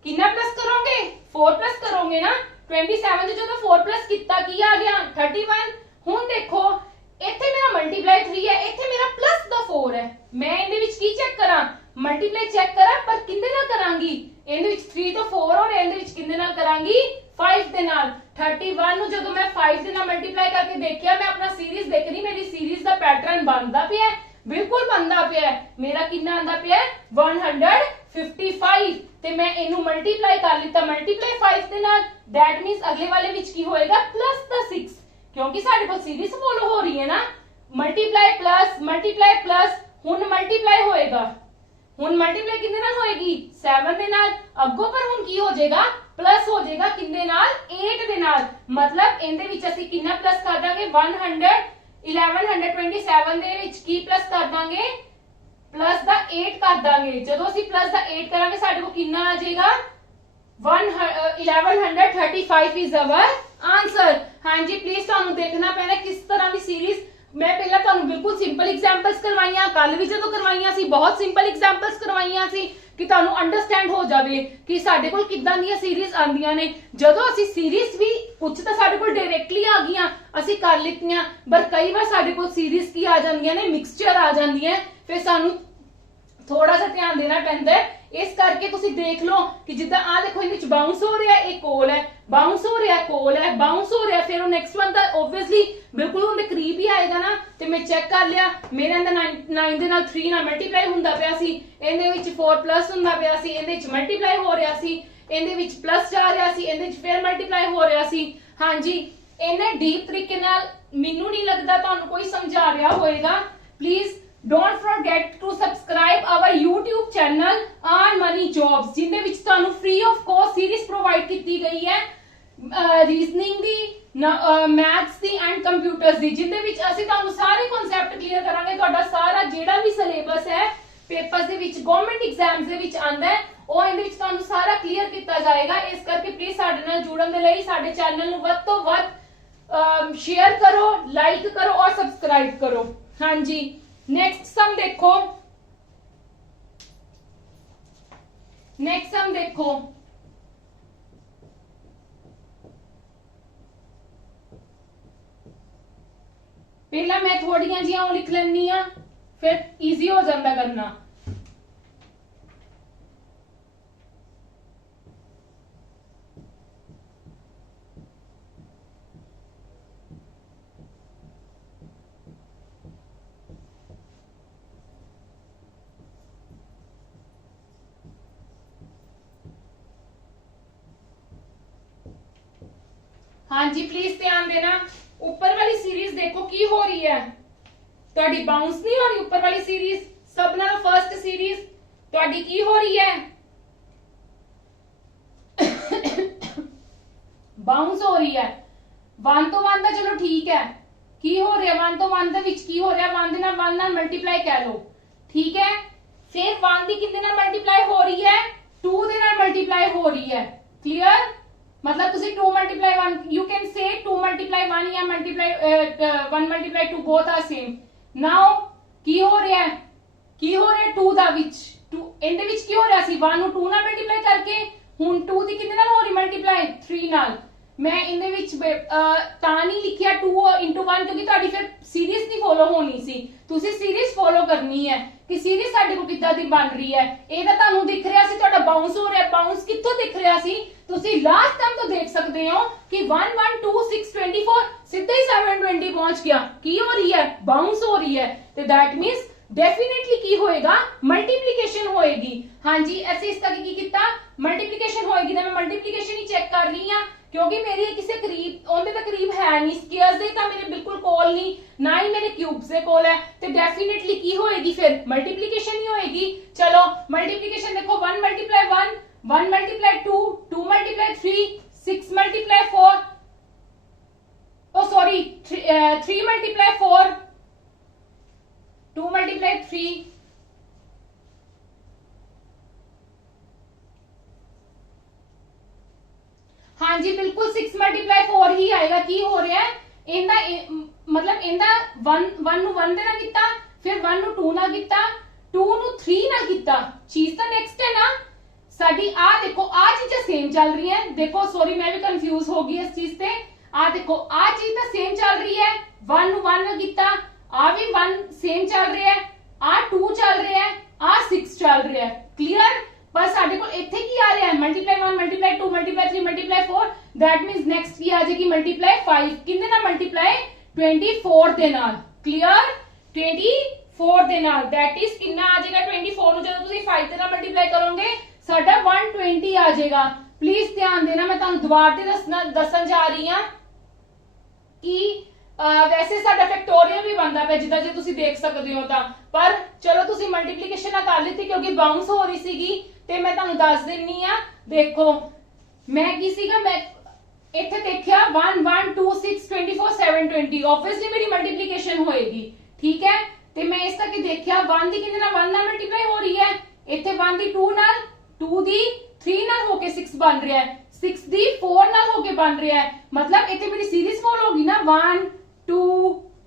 कितना प्लस करोगे 4 प्लस करोगे ना। 27 च जो 4 प्लस कितना की आ गया 31। हुण देखो इथे मेरा मल्टीप्लाई 3 है, इथे मेरा प्लस दा 4 है। मैं इहदे विच की चेक करा मल्टीप्लाई चेक करा, पर किंदे नाल करांगी इहदे विच 3 तो 4 और इहदे विच किंदे नाल करांगी 5 दे नाल। 31 नु जदों मैं 5 दे नाल मल्टीप्लाई करके देखिया, मैं अपना सीरीज देखनी, मेरी सीरीज दा पैटर्न बनदा पिया है, बिल्कुल बनदा पिया है। मेरा कितना आंदा पिया है 55 ਤੇ ਮੈਂ ਇਹਨੂੰ ਮਲਟੀਪਲਾਈ ਕਰ ਲਿੱਤਾ ਮਲਟੀਪਲਾਈ 5 ਦੇ ਨਾਲ that means ਅਗਲੇ ਵਾਲੇ ਵਿੱਚ ਕੀ ਹੋਏਗਾ ਪਲੱਸ ਦਾ 6 ਕਿਉਂਕਿ ਸਾਡੇ ਕੋਲ ਸੀਰੀਜ਼ ਫੋਲੋ ਹੋ ਰਹੀ ਹੈ ਨਾ ਮਲਟੀਪਲਾਈ ਪਲੱਸ ਹੁਣ ਮਲਟੀਪਲਾਈ ਹੋਏਗਾ ਹੁਣ ਮਲਟੀਪਲਾਈ ਕਿੰਨੇ ਨਾਲ ਹੋਏਗੀ 7 ਦੇ ਨਾਲ ਅੱਗੋਂ ਪਰ ਹੁਣ ਕੀ ਹੋ ਜਾਏਗਾ प्लस हो जाएगा किन्ने नाल 8 दे नाल मतलब इनदे विच ਅਸੀਂ किन्ना प्लस कर दांगे 1127 ਦੇ ਵਿੱਚ ਕੀ प्लस कर दांगे प्लस ਦਾ 8 कर दांगे ਜਦੋਂ ਅਸੀਂ प्लस ਦਾ 8 ਕਰਾਂਗੇ ਸਾਡੇ ਕੋਲ ਕਿੰਨਾ ਆ ਜਾਏਗਾ 1135 इज अवर आंसर हाँ जी प्लीज ਤੁਹਾਨੂੰ ਦੇਖਣਾ ਪੈਣਾ ਕਿਸ ਤਰ੍ਹਾਂ ਦੀ ਸੀਰੀਜ਼ मैं पहला ਤੁਹਾਨੂੰ ਬਿਲਕੁਲ ਸਿੰਪਲ ਐਗਜ਼ਾਮਪਲਸ ਕਰਵਾਈਆਂ ਕੱਲ ਵੀ ਜਦੋਂ ਕਰਵਾਈਆਂ ਸੀ ਬਹੁਤ ਸਿੰਪਲ ਐਗਜ਼ਾਮਪਲਸ ਕਰਵਾਈਆਂ ਸੀ ਕਿ ਤੁਹਾਨੂੰ ਅੰਡਰਸਟੈਂਡ ਹੋ ਜਾਵੇ ਕਿ ਸਾਡੇ ਕੋਲ ਕਿੱਦਾਂ ਦੀਆਂ ਸੀਰੀਜ਼ ਆਂਦੀਆਂ ਨੇ ਜਦੋਂ ਅਸੀਂ ਸੀਰੀਜ਼ ਵੀ ਕੁਝ ਤਾਂ ਸਾਡੇ ਕੋਲ ਡਾਇਰੈਕਟਲੀ ਆ ਗਈਆਂ ਅਸੀਂ ਕਰ ਲਿੱਤੀਆਂ ਪਰ ਕਈ ਵਾਰ ਸਾਡੇ ਕੋਲ ਸੀਰੀਜ਼ ਕੀ ਆ ਜਾਂਦੀਆਂ ਨੇ ਮਿਕਸਚਰ ਆ ਜਾਂਦੀਆਂ ਫਿਰ ਸਾਨੂੰ ਥੋੜਾ ਜਿਹਾ ਧਿਆਨ ਦੇਣਾ ਪੈਂਦਾ ਹੈ ਇਸ ਕਰਕੇ ਤੁਸੀਂ ਦੇਖ ਲਓ ਕਿ ਜਿੱਦਾਂ ਆ ਦੇਖੋ ਇਹਦੇ ਵਿੱਚ ਬਾਉਂਸ ਹੋ ਰਿਹਾ ਇਹ ਕੋਲ ਹੈ ਬਾਉਂਸ ਹੋ ਰਿਹਾ ਕੋਲ ਹੈ ਬਾਉਂਸ ਹੋ ਰਿਹਾ ਫਿਰ ਉਹ ਨੈਕਸਟ ਵਨ ਤਾਂ ਆਬਵੀਅਸਲੀ ਬਿਲਕੁਲ ਉਹਦੇ ਕਰੀਬ ਹੀ ਆਏਗਾ ਨਾ ਤੇ ਮੈਂ ਚੈੱਕ ਕਰ ਲਿਆ ਮੇਰੇ ਅੰਦਰ 9 ਦੇ ਨਾਲ 3 ਨਾਲ ਮਲਟੀਪਲਾਈ ਹੁੰਦਾ ਪਿਆ ਸੀ ਇਹਦੇ ਵਿੱਚ 4 ਪਲੱਸ ਹੁੰਦਾ ਪਿਆ ਸੀ ਇਹਦੇ ਵਿੱਚ ਮਲਟੀਪਲਾਈ ਹੋ ਰਿਹਾ ਸੀ ਇਹਦੇ ਵਿੱਚ ਪਲੱਸ ਜਾ ਰਿਹਾ ਸੀ ਇਹਦੇ ਵਿੱਚ ਫਿਰ ਮਲਟੀਪਲਾਈ ਹੋ ਰਿਹਾ ਸੀ ਹਾਂਜੀ ਇਹਨੇ ਡੀਪ ਤਰੀਕੇ ਨਾਲ ਮੈਨੂੰ ਨਹੀਂ ਲੱਗਦਾ ਤੁਹਾਨੂੰ ਕੋਈ ਸਮਝਾ ਰਿਹਾ ਹੋਏਗਾ please Don't forget to subscribe our YouTube channel Earn Money Jobs ਜਿੰਦੇ ਵਿੱਚ ਤੁਹਾਨੂੰ free of cost series provide ਕੀਤੀ ਗਈ ਹੈ ਰੀਜ਼ਨਿੰਗ ਦੀ ਮੈਥਸ ਦੀ ਐਂਡ ਕੰਪਿਊਟਰਸ ਦੀ ਜਿੰਦੇ ਵਿੱਚ ਅਸੀਂ ਤੁਹਾਨੂੰ ਸਾਰੇ ਕਨਸੈਪਟ ਕਲੀਅਰ ਕਰਾਂਗੇ ਤੁਹਾਡਾ ਸਾਰਾ ਜਿਹੜਾ ਵੀ ਸਿਲੇਬਸ ਹੈ ਪੇਪਰਸ ਦੇ ਵਿੱਚ ਗਵਰਨਮੈਂਟ ਐਗਜ਼ਾਮਸ ਦੇ ਵਿੱਚ ਆਂਦਾ ਹੈ ਉਹ ਇਹਦੇ ਵਿੱਚ ਤੁਹਾਨੂੰ ਸਾਰਾ ਕਲੀਅਰ ਕੀਤਾ ਜਾਏਗਾ ਇਸ ਕਰਕੇ ਪਲੀਜ਼ ਸਾਡੇ ਨਾਲ ਜੁੜਨ ਦੇ ਲਈ ਸਾਡੇ ਚੈਨਲ ਨੂੰ ਵੱਧ ਤੋਂ ਵੱਧ ਸ਼ੇਅਰ ਕਰੋ ਲਾਈਕ ਕਰੋ ਔਰ ਸਬਸਕ੍ਰਾਈਬ ਕਰੋ ਹਾਂਜੀ नेक्स्ट सम देखो पहला मैं थोड़ियां जियां लिख लेनी आ फिर इजी हो जाता करना हाँ जी प्लीज ध्यान देना ऊपर वाली सीरीज देखो की हो रही है ਤੁਹਾਡੀ ਬਾਉਂਸ नहीं हो रही ऊपर वाली सीरीज सब नालों फर्स्ट सीरीज ਤੁਹਾਡੀ की हो रही है बाउंस हो रही है 1 तो 1 ਦਾ ਚਲੋ ਠੀਕ ਹੈ ਕੀ ਹੋ ਰਿਹਾ 1 ਤੋਂ 1 ਦੇ ਵਿੱਚ ਕੀ ਹੋ ਰਿਹਾ 1 ਦੇ ਨਾਲ 1 ਨਾਲ ਮਲਟੀਪਲਾਈ ਕਹਿ ਲਓ ਠੀਕ ਹੈ ਫਿਰ 1 ਦੀ ਕਿੰਨੇ ਨਾਲ ਮਲਟੀਪਲਾਈ ਹੋ ਰਹੀ ਹੈ 2 ਦੇ ਨਾਲ ਮਲਟੀਪਲਾਈ ਹੋ ਰਹੀ ਹੈ ਕਲੀਅਰ मतलब तुसी 2 multiply 1 you can say 2 multiply 1 या multiply 1 multiply 2 both are same now ਕੀ ਹੋ ਰਿਹਾ 2 ਦਾ ਵਿੱਚ 2 ਇਹਦੇ ਵਿੱਚ ਕੀ ਹੋ ਰਿਹਾ ਸੀ 1 ਨੂੰ 2 ਨਾਲ ਮਲਟੀਪਲਾਈ ਕਰਕੇ ਹੁਣ 2 ਦੀ ਕਿੰਨੇ ਨਾਲ ਹੋ ਰਹੀ ਮਲਟੀਪਲਾਈ 3 ਨਾਲ ਮੈਂ ਇਹਦੇ ਵਿੱਚ ਤਾਂ ਨਹੀਂ ਲਿਖਿਆ 2 1 ਕਿਉਂਕਿ ਤੁਹਾਡੀ ਫਿਰ ਸੀਰੀਜ਼ ਨਹੀਂ ਫੋਲੋ ਹੋਣੀ ਸੀ ਤੁਸੀਂ ਸੀਰੀਜ਼ ਫੋਲੋ ਕਰਨੀ ਹੈ ਕਿ ਸੀਰੀਜ਼ ਸਾਡੇ ਕੋਲ ਕਿੱਦਾਂ ਦੀ ਬਣ ਰਹੀ ਹੈ ਇਹ ਤਾਂ ਤੁਹਾਨੂੰ ਦਿਖ ਰਿਹਾ ਸੀ ਤੁਹਾਡਾ ਬਾਉਂਸ ਹੋ ਰਿਹਾ ਬਾਉਂਸ ਕਿੱਥੋਂ ਦਿਖ ਰਿਹਾ ਸੀ ਤੁਸੀਂ ਲਾਸਟ ਟਾਈਮ ਤੋਂ ਦੇਖ ਸਕਦੇ ਹੋ ਕਿ 1 1 2 6 24 ਸਿੱਧਾ ਹੀ 720 ਪਹੁੰਚ ਗਿਆ ਕੀ ਹੋ ਰਹੀ ਹੈ ਬਾਉਂਸ ਹੋ ਰਹੀ ਹੈ ਤੇ that means डेफिनेटली की होएगा मल्टीप्लिकेशन होएगी हाँ जी ऐसे इस तरह की कितना मल्टीप्लिकेशन होएगी ना मैं मल्टीप्लिकेशन ही चेक कर रही हूं क्योंकि मेरी किसी करीब ओंदे तक करीब है नहीं स्क्वायर्स दे ता मेरे बिल्कुल कोल नहीं ना ही मेरे क्यूब्स दे कोल है तो डेफिनेटली की होएगी फिर मल्टीप्लिकेशन ही होएगी चलो मल्टीप्लिकेशन देखो 1 मल्टीप्लाई 1 1 मल्टीप्लाई 2 2 मल्टीप्लाई 3 6 मल्टीप्लाई 4 ओ सॉरी 3 मल्टीप्लाई 4 2 multiply 3 हाँ जी बिल्कुल 6 multiply 4 ही आएगा की हो रहा है इंदा मतलब इंदा 1 ਨੂੰ 1 ਦੇ ਨਾਲ ਕੀਤਾ ਫਿਰ 1 ਨੂੰ 2 ਨਾਲ ਕੀਤਾ 2 ਨੂੰ 3 ਨਾਲ ਕੀਤਾ ਚੀਜ਼ ਤਾਂ ਨੈਕਸਟ ਹੈ ਨਾ ਸਾਡੀ ਆ ਦੇਖੋ ਆ ਚੀਜ਼ਾਂ ਸੇਮ ਚੱਲ ਰਹੀ ਹੈ ਦੇਖੋ ਸੌਰੀ ਮੈਂ ਵੀ ਕੰਫਿਊਜ਼ ਹੋ ਗਈ ਇਸ ਚੀਜ਼ ਤੇ ਆ ਦੇਖੋ ਆ ਚੀਜ਼ ਤਾਂ ਸੇਮ ਚੱਲ ਰਹੀ ਹੈ 1 ਨੂੰ 1 ਨਾਲ ਕੀਤਾ आ भी 1 सेम चल रहा है आ 2 चल रहा है आ 6 चल रहा है क्लियर पर साडे कोल इत्थे की आ रहा है multiply 1 multiply 2 multiply 3 multiply 4 that means next की आ जाएगी मल्टीप्लाई 5 कितने ना मल्टीप्लाई 24 दे नाल क्लियर 24 4 ਦੇ ਨਾਲ that is ਕਿੰਨਾ ਆ ਜਾਏਗਾ 24 ਨੂੰ ਜਦੋਂ ਤੁਸੀਂ 5 ਦੇ ਨਾਲ ਮਲਟੀਪਲਾਈ ਕਰੋਗੇ ਸਾਡਾ 120 ਆ ਜਾਏਗਾ। ਪਲੀਜ਼ ਧਿਆਨ ਦੇਣਾ, ਮੈਂ ਤੁਹਾਨੂੰ ਦੁਬਾਰਾ ਤੇ ਦੱਸਣ ਜਾ ਰਹੀ ਹਾਂ ਕਿ ਵੈਸੇ ਸਾਡਾ ਫੈਕਟੋਰੀਅਲ ਵੀ ਬਣਦਾ ਪਿਆ ਜਿੱਦਾਂ ਜੇ ਤੁਸੀਂ ਦੇਖ ਸਕਦੇ ਹੋ ਤਾਂ, ਪਰ ਚਲੋ ਤੁਸੀਂ ਮਲਟੀਪਲੀਕੇਸ਼ਨ ਨਾ ਕਰ ਲਈ ਕਿਉਂਕਿ ਬਾਉਂਸ ਹੋ ਰਹੀ ਸੀਗੀ ਤੇ ਮੈਂ ਤੁਹਾਨੂੰ ਦੱਸ ਦਿੰਨੀ ਆ। ਦੇਖੋ ਮੈਂ ਕੀ ਸੀਗਾ, ਮੈਂ ਇੱਥੇ ਦੇਖਿਆ 1 1 2 6 24 7 20 ਆਬਵੀਅਸਲੀ ਮੇਰੀ ਮਲਟੀਪਲੀਕੇਸ਼ਨ ਹੋਏਗੀ, ਠੀਕ ਹੈ। ਤੇ ਮੈਂ ਇਸ ਤੱਕ ਦੇਖਿਆ 1 ਦੀ ਕਿੰਨੇ ਨਾਲ 1 ਨਾਲ ਮਲਟੀਪਲਾਈ ਹੋ ਰਹੀ ਹੈ, ਇੱਥੇ 1 ਦੀ 2 ਨਾਲ, 2 ਦੀ 3 ਨਾਲ ਹੋ ਕੇ 6 ਬਣ ਰਿਹਾ ਹੈ, 6 ਦੀ 4 ਨਾਲ ਹੋ ਕੇ ਬਣ ਰਿਹਾ ਹੈ, मतलब ਇੱਥੇ ਮੇਰੀ सीरीज फॉलो होगी ना 1 2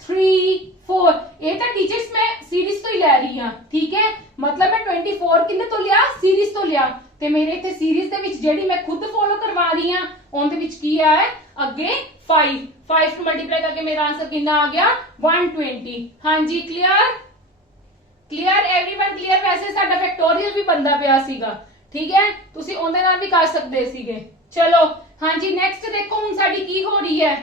3 4 ਇਹ ਤਾਂ ਟੀਚਰਸ ਮੈਂ सीरीज ਤੋਂ ਹੀ ਲੈ ਰਹੀ ਹਾਂ, ਠੀਕ ਹੈ। मतलब मैं 24 ਕਿੰਨੇ ਤੋਂ ਲਿਆ, सीरीज ਤੋਂ ਲਿਆ ਤੇ ਮੇਰੇ ਇੱਥੇ सीरीज ਦੇ ਵਿੱਚ ਜਿਹੜੀ ਮੈਂ ਖੁਦ ਫੋਲੋ ਕਰਵਾ ਰਹੀ ਹਾਂ ਉਹਦੇ ਵਿੱਚ ਕੀ ਆ ਹੈ ਅੱਗੇ 5 ਨੂੰ ਮਲਟੀਪਲਾਈ ਕਰਕੇ ਮੇਰਾ ਆंसर ਕਿੰਨਾ ਆ ਗਿਆ 120। ਹਾਂਜੀ ਕਲੀਅਰ एवरीवन क्लियर। वैसे साडा फैक्टोरियल भी बनदा पिया सीगा, ठीक है, तुसी ਉਹਦੇ ਨਾਲ भी कर सकते ਸੀਗੇ। चलो हाँ जी नेक्स्ट देखो हुन साडी की हो रही है,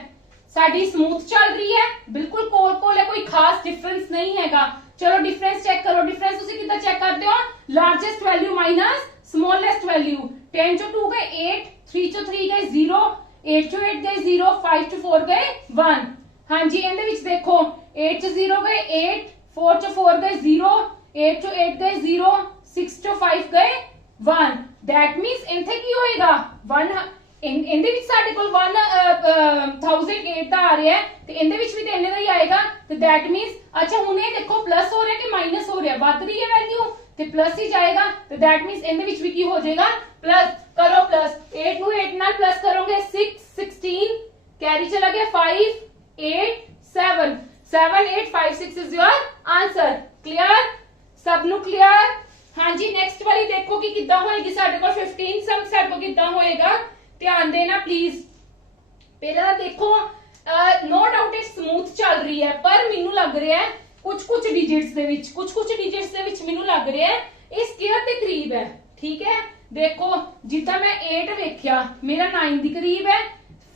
साडी स्मूथ चल रही है, बिल्कुल कोल है, कोई खास डिफरेंस नहीं हैगा। चलो डिफरेंस चेक करो, डिफरेंस तुसी कितना चेक करते हो, largest value minus smallest value. 10 चो 2 गए 8, 3 चो 3 गए 0, 8 चो 8 गए 0, 5 चो 4 गए 1। हाँ जी ਇਹਦੇ ਵਿੱਚ देखो 8 चो 0 गए 8, 4 चो 4 गए 0, 8 चो 8 गए 0, 6 चो 5 गए 1। दैट मींस ਇੱਥੇ ਕੀ ਹੋਏਗਾ 1 ਇਹਦੇ ਵਿੱਚ ਸਾਡੇ ਕੋਲ 1008 ਦਾ ਆ ਰਿਹਾ ਹੈ ਤੇ ਇਹਦੇ ਵਿੱਚ ਵੀ ਤੇ ਇੰਨੇ ਦਾ ਹੀ ਆਏਗਾ ਤੇ दैट मींस अच्छा ਹੁਣ ਇਹ ਦੇਖੋ ਪਲੱਸ ਹੋ ਰਿਹਾ ਕਿ ਮਾਈਨਸ ਹੋ ਰਿਹਾ, ਵੱਧ ਰਹੀ ਹੈ ਵੈਲਿਊ ਤੇ ਪਲੱਸ ਹੀ ਜਾਏਗਾ ਤੇ दैट मींस ਇਹਦੇ ਵਿੱਚ ਵੀ ਕੀ ਹੋ ਜਾਏਗਾ प्लस। करो प्लस 8 ਨੂੰ 8 ਨਾਲ प्लस करोगे 6 16 कैरी चला गया 5 8 7 7 8 5 6 इज योर आंसर। क्लियर सब नु क्लियर। हाँ जी नेक्स्ट वाली देखो कि कितना होएगी साडे कोल 15 सम साडे को कितना होएगा, ध्यान देना प्लीज। पहला देखो नो डाउट इट स्मूथ चल रही है पर मेनू लग रहा है कुछ डिजिट्स दे विच डिजिट्स दे विच मेनू लग रहा है ये स्क्वायर के करीब है, ठीक है। देखो जिदा मैं 8 वेख्या मेरा 9 के करीब है,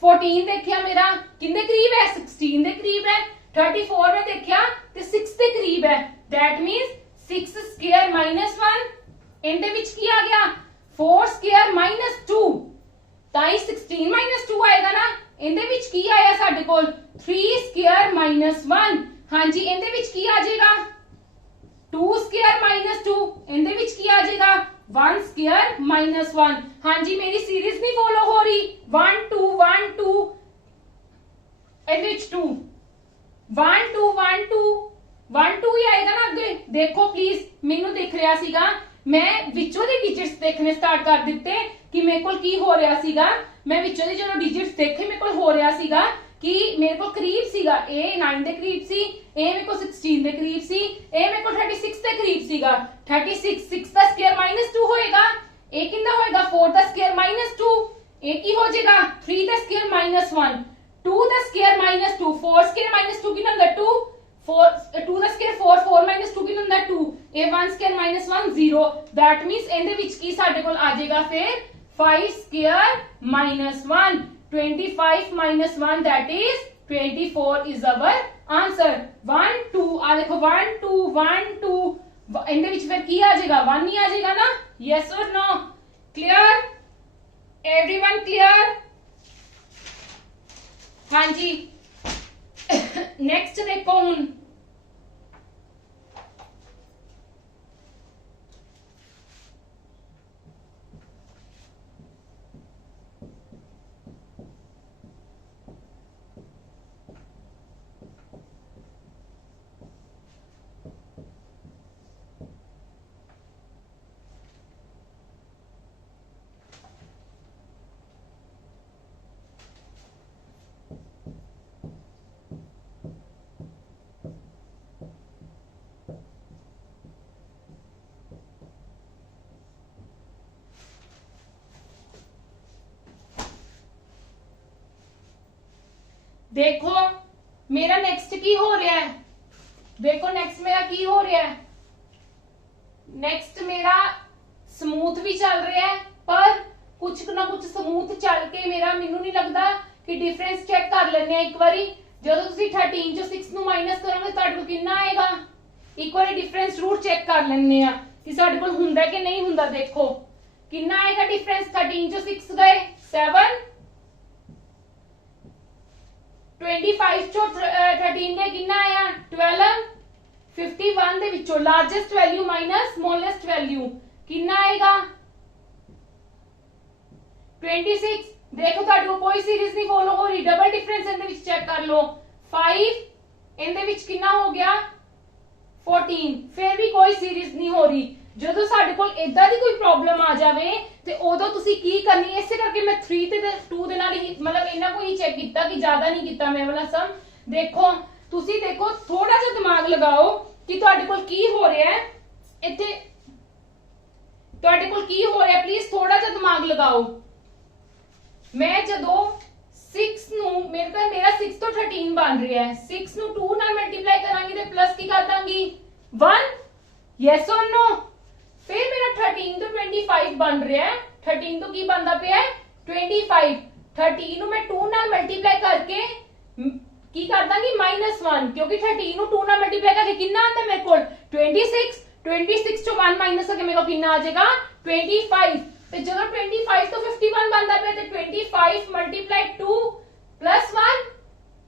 14 देखिया मेरा किन्ने करीब है 16 के करीब है, 34 में देखिया ते 6 के करीब है। दैट मींस 6 स्क्वायर माइनस 1 इनदे विच की आ गया 4 स्क्वायर माइनस 2 ताई 16 माइनस 2 आएगा ना। इनदे विच की आया साडे कोल 3 स्क्वायर माइनस 1। हां जी इनदे विच की आ जाएगा 2 स्क्वायर माइनस 2, इनदे विच की आ जाएगा 1 स्क्वायर माइनस 1। हाँ जी मेरी सीरीज नहीं फॉलो हो रही 1 2 1 2 2 1 2 1 2 1 2 ही आएगा ना अगे। देखो प्लीज मेनू दिख रहा सीगा मैं विचों दी डिजिट्स देखने स्टार्ट कर दिते कि मेरे को की हो रहा सीगा, मैं विचों दी जो डिजिट्स देखे मेरे को हो रहा सीगा कि मेरे को करीब सीगा ए 9 ਦੇ करीब सी, ए मेरे को 16 ਦੇ करीब सी, ए मेरे को 36 ਦੇ करीब सीगा। 36 6 ਦਾ ਸਕੁਅਰ ਮਾਈਨਸ 2 ਹੋਏਗਾ, ए ਕਿੰਨਾ ਹੋਏਗਾ 4 ਦਾ ਸਕੁਅਰ ਮਾਈਨਸ 2, ए ਕੀ ਹੋ ਜਾਏਗਾ 3 ਦਾ ਸਕੁਅਰ ਮਾਈਨਸ 1, 2 ਦਾ ਸਕੁਅਰ ਮਾਈਨਸ 2, 4 ਸਕੁਅਰ ਮਾਈਨਸ 2 ਕਿੰਨਾ ਹੁੰਦਾ 2, 4 2 ਦਾ ਸਕੁਅਰ 4, 4 ਮਾਈਨਸ 2 ਕਿੰਨਾ ਹੁੰਦਾ 2, ए 1 ਸਕੁਅਰ ਮਾਈਨਸ 1 0। दैट मींस ਇਹਦੇ ਵਿੱਚ ਕੀ ਸਾਡੇ ਕੋਲ ਆ ਜਾਏਗਾ ਫਿਰ 5 square minus 1, 25 minus 1 that is 24 is our answer। 1 2 आ देखो 1 2 1 2 इनके बीच फिर की आ जाएगा 1 नहीं आ जाएगा ना, yes or no। Clear everyone clear. हाँ जी नेक्स्ट देखो हुन देखो मेरा नेक्स्ट की हो रहा है, देखो नेक्स्ट मेरा की हो रहा है, नेक्स्ट मेरा स्मूथ भी चल रहा है पर कुछ ना कुछ स्मूथ चल के मेरा मैनू नहीं लगता कि डिफरेंस चेक कर लेने एक बारी। जो तुसी 13 चो 6 नु माइनस करोगे तुहाडे को कितना आएगा एक बार डिफरेंस रूट चेक कर लेने आ कि साडे कोल हुंदा कि नहीं हुंदा। देखो कितना आएगा डिफरेंस, 13 चो 6 गए 7, 25 चो 13 गए कितना आया 12, 51 दे विचों largest value minus smallest value कितना आएगा 26। देखो तुहाडे कोल कोई सीरीज नहीं फॉलो हो रही, डबल डिफरेंस इनदे विच चेक कर लो 5 इनदे विच कितना हो गया 14, फिर भी कोई सीरीज नहीं हो रही। ਜਦੋਂ ਸਾਡੇ ਕੋਲ ਇਦਾਂ ਦੀ ਕੋਈ ਪ੍ਰੋਬਲਮ ਆ ਜਾਵੇ ਤੇ ਉਦੋਂ ਤੁਸੀਂ ਕੀ ਕਰਨੀ ਹੈ, ਇਸੇ ਕਰਕੇ ਮੈਂ 3 ਤੇ 2 ਦੇ ਨਾਲ ਹੀ ਮਤਲਬ ਇਹਨਾਂ ਕੋਈ ਹੀ ਚੈੱਕ ਕੀਤਾ ਕਿ ਜ਼ਿਆਦਾ ਨਹੀਂ ਕੀਤਾ ਮੈਂ ਵਾਲਾ ਸਮ। ਦੇਖੋ ਤੁਸੀਂ ਦੇਖੋ ਥੋੜਾ ਜਿਹਾ ਦਿਮਾਗ ਲਗਾਓ ਕਿ ਤੁਹਾਡੇ ਕੋਲ ਕੀ ਹੋ ਰਿਹਾ ਹੈ, ਇੱਥੇ ਤੁਹਾਡੇ ਕੋਲ ਕੀ ਹੋ ਰਿਹਾ, ਪਲੀਜ਼ ਥੋੜਾ ਜਿਹਾ ਦਿਮਾਗ ਲਗਾਓ। ਮੈਂ ਜਦੋਂ 6 ਨੂੰ ਮੇਰਾ 6 ਤੋਂ 13 ਬਣ ਰਿਹਾ ਹੈ, 6 ਨੂੰ 2 ਨਾਲ ਮਲਟੀਪਲਾਈ ਕਰਾਂਗੀ ਤੇ ਪਲੱਸ ਕੀ ਕਰ ਦਾਂਗੀ 1, ਯੈਸ অর नो। फिर मेरा 13 तो 25 बन रहा है, 13 तो की बनता पे 25, 13 नु मैं 2 नाल मल्टीप्लाई करके की कर दांगी -1, क्योंकि 13 नु 2 नाल मल्टीप्लाई करके कितना आता है मेरे को 26, 26 चो 1 माइनस करके मेरे को कितना आ जाएगा 25। ਤੇ ਜਦੋਂ 25 ਤੋਂ 51 ਬਣਦਾ ਪਿਆ ਤੇ 25 ਮਲਟੀਪਲਾਈ 2 ਪਲੱਸ 1,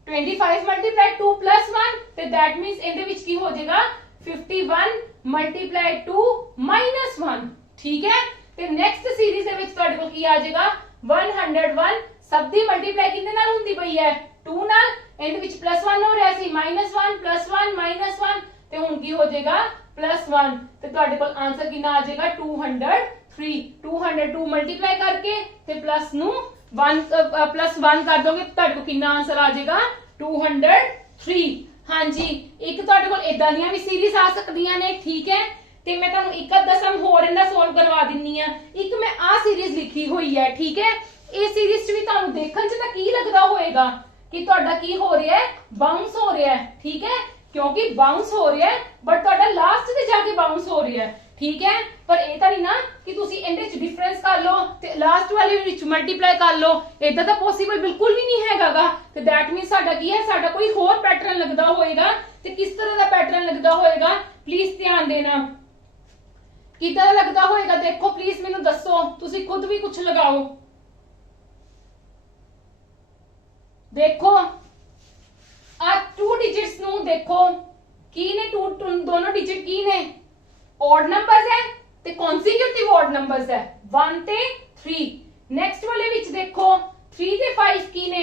25 ਮਲਟੀਪਲਾਈ 2 ਪਲੱਸ 1 ਤੇ that means ਇਹਦੇ ਵਿੱਚ ਕੀ ਹੋ ਜਾਏਗਾ 51 ਮਲਟੀਪਲਾਈ 2 ਮਾਈਨਸ 1। ਠੀਕ ਹੈ, ਤੇ ਨੈਕਸਟ ਸੀਰੀਜ਼ ਦੇ ਵਿੱਚ ਤੁਹਾਡੇ ਕੋਲ ਕੀ ਆ ਜਾਏਗਾ 101। ਸਭ ਦੀ ਮਲਟੀਪਲਾਈ ਕਿੰਨੇ ਨਾਲ ਹੁੰਦੀ ਪਈ ਹੈ 2 ਨਾਲ, ਇਹਦੇ ਵਿੱਚ +1 ਹੋ ਰਿਹਾ ਸੀ -1 +1 -1 ਤੇ ਹੁਣ ਕੀ ਹੋ ਜਾਏਗਾ +1 ਤੇ ਤੁਹਾਡੇ ਕੋਲ ਆਨਸਰ ਕਿੰਨਾ ਆ ਜਾਏਗਾ 203। 202 ਮਲਟੀਪਲਾਈ ਕਰਕੇ ਤੇ ਪਲੱਸ ਨੂੰ 1 +1 ਕਰ ਦੋਗੇ ਤੁਹਾਡੇ ਕੋਲ ਕਿੰਨਾ ਆਨਸਰ ਆ ਜਾਏਗਾ 203। हाँ जी, एक ਤੁਹਾਡੇ ਕੋਲ ਇਦਾਂ ਦੀਆਂ ਵੀ ਸੀਰੀਜ਼ ਆ ਸਕਦੀਆਂ ਨੇ। ਠੀਕ ਹੈ, ਤੇ ਮੈਂ ਤੁਹਾਨੂੰ ਇੱਕ ਅੱਧਾ ਸਮ ਹੋਰ ਇਹਦਾ ਸੋਲਵ ਕਰਵਾ ਦਿੰਨੀ ਆ। ਇੱਕ ਮੈਂ ਆ ਸੀਰੀਜ਼ ਲਿਖੀ ਹੋਈ ਹੈ। ਠੀਕ ਹੈ, ਇਹ ਸੀਰੀਜ਼ ਚ ਵੀ ਤੁਹਾਨੂੰ ਦੇਖਣ ਚ ਤਾਂ ਕੀ ਲੱਗਦਾ ਹੋਏਗਾ ਕਿ ਤੁਹਾਡਾ ਕੀ ਹੋ ਰਿਹਾ ਹੈ ਬਾਉਂਸ ਹੋ ਰਿਹਾ ਹੈ। ਠੀਕ ਹੈ, ਕਿਉਂਕਿ ਬਾਉਂਸ ਹੋ ਰਿਹਾ ਹੈ ਬਟ ਤੁਹਾਡਾ ਲਾਸਟ ਤੇ ਜਾ ਕੇ ਬਾਉਂਸ ਹੋ ਰਿਹਾ ਹੈ। ठीक है, पर ਇਹ ਤਾਂ ਨਹੀਂ ਨਾ ਕਿ ਤੁਸੀਂ ਇਹਦੇ ਚ ਡਿਫਰੈਂਸ ਕਰ ਲਓ ਤੇ ਲਾਸਟ ਵਾਲੇ ਵਿੱਚ ਮਲਟੀਪਲਾਈ ਕਰ ਲਓ, ਇਦਾਂ ਤਾਂ ਪੋਸੀਬਲ ਬਿਲਕੁਲ ਵੀ ਨਹੀਂ ਹੈਗਾਗਾ। ਤੇ ਦੈਟ ਮੀਨਸ ਸਾਡਾ ਕੀ ਹੈ, ਸਾਡਾ ਕੋਈ ਹੋਰ ਪੈਟਰਨ ਲੱਗਦਾ ਹੋਏਗਾ। ਤੇ ਕਿਸ ਤਰ੍ਹਾਂ ਦਾ ਪੈਟਰਨ ਲੱਗਦਾ ਹੋਏਗਾ ਪਲੀਜ਼ ਧਿਆਨ ਦੇਣਾ, ਕਿੱਦਾਂ ਦਾ ਲੱਗਦਾ ਹੋਏਗਾ ਦੇਖੋ ਪਲੀਜ਼ ਮੈਨੂੰ ਦੱਸੋ, ਤੁਸੀਂ ਖੁਦ ਵੀ ਕੁਝ ਲਗਾਓ। ਦੇਖੋ ਆ 2 ਡਿਜਿਟਸ ਨੂੰ ਦੇਖੋ ਕੀ ਨੇ, ਦੋਨੋਂ ਡਿਜਿਟ ਕੀ ਨੇ ऑड नंबर्स है ते कॉन्सिक्यूटिव ऑड नंबर्स है 1 ते 3। नेक्स्ट वाले विच देखो 3 ते 5 की ने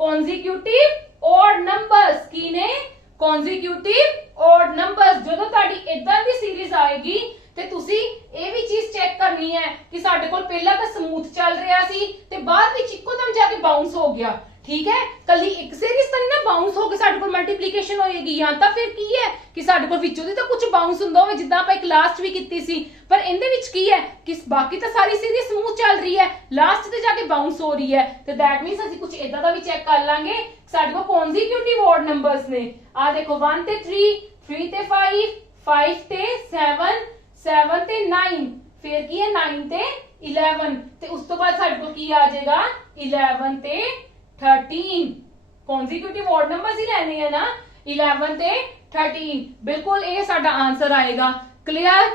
कॉन्सिक्यूटिव ऑड नंबर्स की ने कॉन्सिक्यूटिव ऑड नंबर्स। ਜਦੋਂ ਤੁਹਾਡੀ ਇਦਾਂ ਦੀ ਸੀਰੀਜ਼ ਆਏਗੀ ਤੇ ਤੁਸੀਂ ਇਹ ਵੀ ਚੀਜ਼ ਚੈੱਕ ਕਰਨੀ ਹੈ ਕਿ ਸਾਡੇ ਕੋਲ ਪਹਿਲਾਂ ਤਾਂ ਸਮੂਥ ਚੱਲ ਰਿਹਾ ਸੀ ਤੇ ਬਾਅਦ ਵਿੱਚ ਇੱਕੋਦਮ ਜਾ ਕੇ ਬਾਉਂਸ ਹੋ ਗਿਆ। ठीक है, ਕੱਲੀ ਇੱਕ ਸੀਰੀਜ਼ ਤਾਂ ਨਹੀਂ ਨਾ ਬਾਉਂਸ ਹੋ ਕੇ ਸਾਡੇ ਕੋਲ ਮਲਟੀਪਲੀਕੇਸ਼ਨ ਹੋਏਗੀ, ਜਾਂ ਤਾਂ ਫਿਰ ਕੀ ਹੈ ਕਿ ਸਾਡੇ ਕੋਲ ਵਿੱਚੋਂ ਦੀ ਤਾਂ ਕੁਝ ਬਾਉਂਸ ਹੁੰਦਾ ਹੋਵੇ ਜਿੱਦਾਂ ਆਪਾਂ ਇੱਕ ਲਾਸਟ ਵੀ ਕੀਤੀ ਸੀ। ਪਰ ਇਹਦੇ ਵਿੱਚ ਕੀ ਹੈ ਕਿ ਬਾਕੀ ਤਾਂ ਸਾਰੀ ਸੀਰੀਜ਼ ਸਮੂਥ ਚੱਲ ਰਹੀ ਹੈ, ਲਾਸਟ ਤੇ ਜਾ ਕੇ ਬਾਉਂਸ ਹੋ ਰਹੀ ਹੈ। ਤੇ ਦੈਟ ਮੀਨਸ ਅਸੀਂ ਕੁਝ ਇਦਾਂ ਦਾ ਵੀ ਚੈੱਕ ਕਰ ਲਾਂਗੇ ਸਾਡੇ ਕੋਲ ਕੌਨਸਿਕਿਊਟਿਵ ਔਡ ਨੰਬਰਸ ਨੇ। ਆ ਦੇਖੋ 1 ਤੇ 3, 3 ਤੇ 5, 5 ਤੇ 7, 7 ਤੇ 9, ਫਿਰ ਕੀ ਹੈ 9 ਤੇ 11 ਤੇ ਉਸ ਤੋਂ ਬਾਅਦ ਸਾਡੇ ਕੋਲ ਕੀ ਆ ਜਾਏਗਾ 11 ਤੇ 13। कॉन्सिक्यूटिव ऑड नंबर्स ही रहने हैं ना 11 ਤੇ 13। ਬਿਲਕੁਲ ਇਹ ਸਾਡਾ ਆਨਸਰ ਆਏਗਾ। ਕਲੀਅਰ,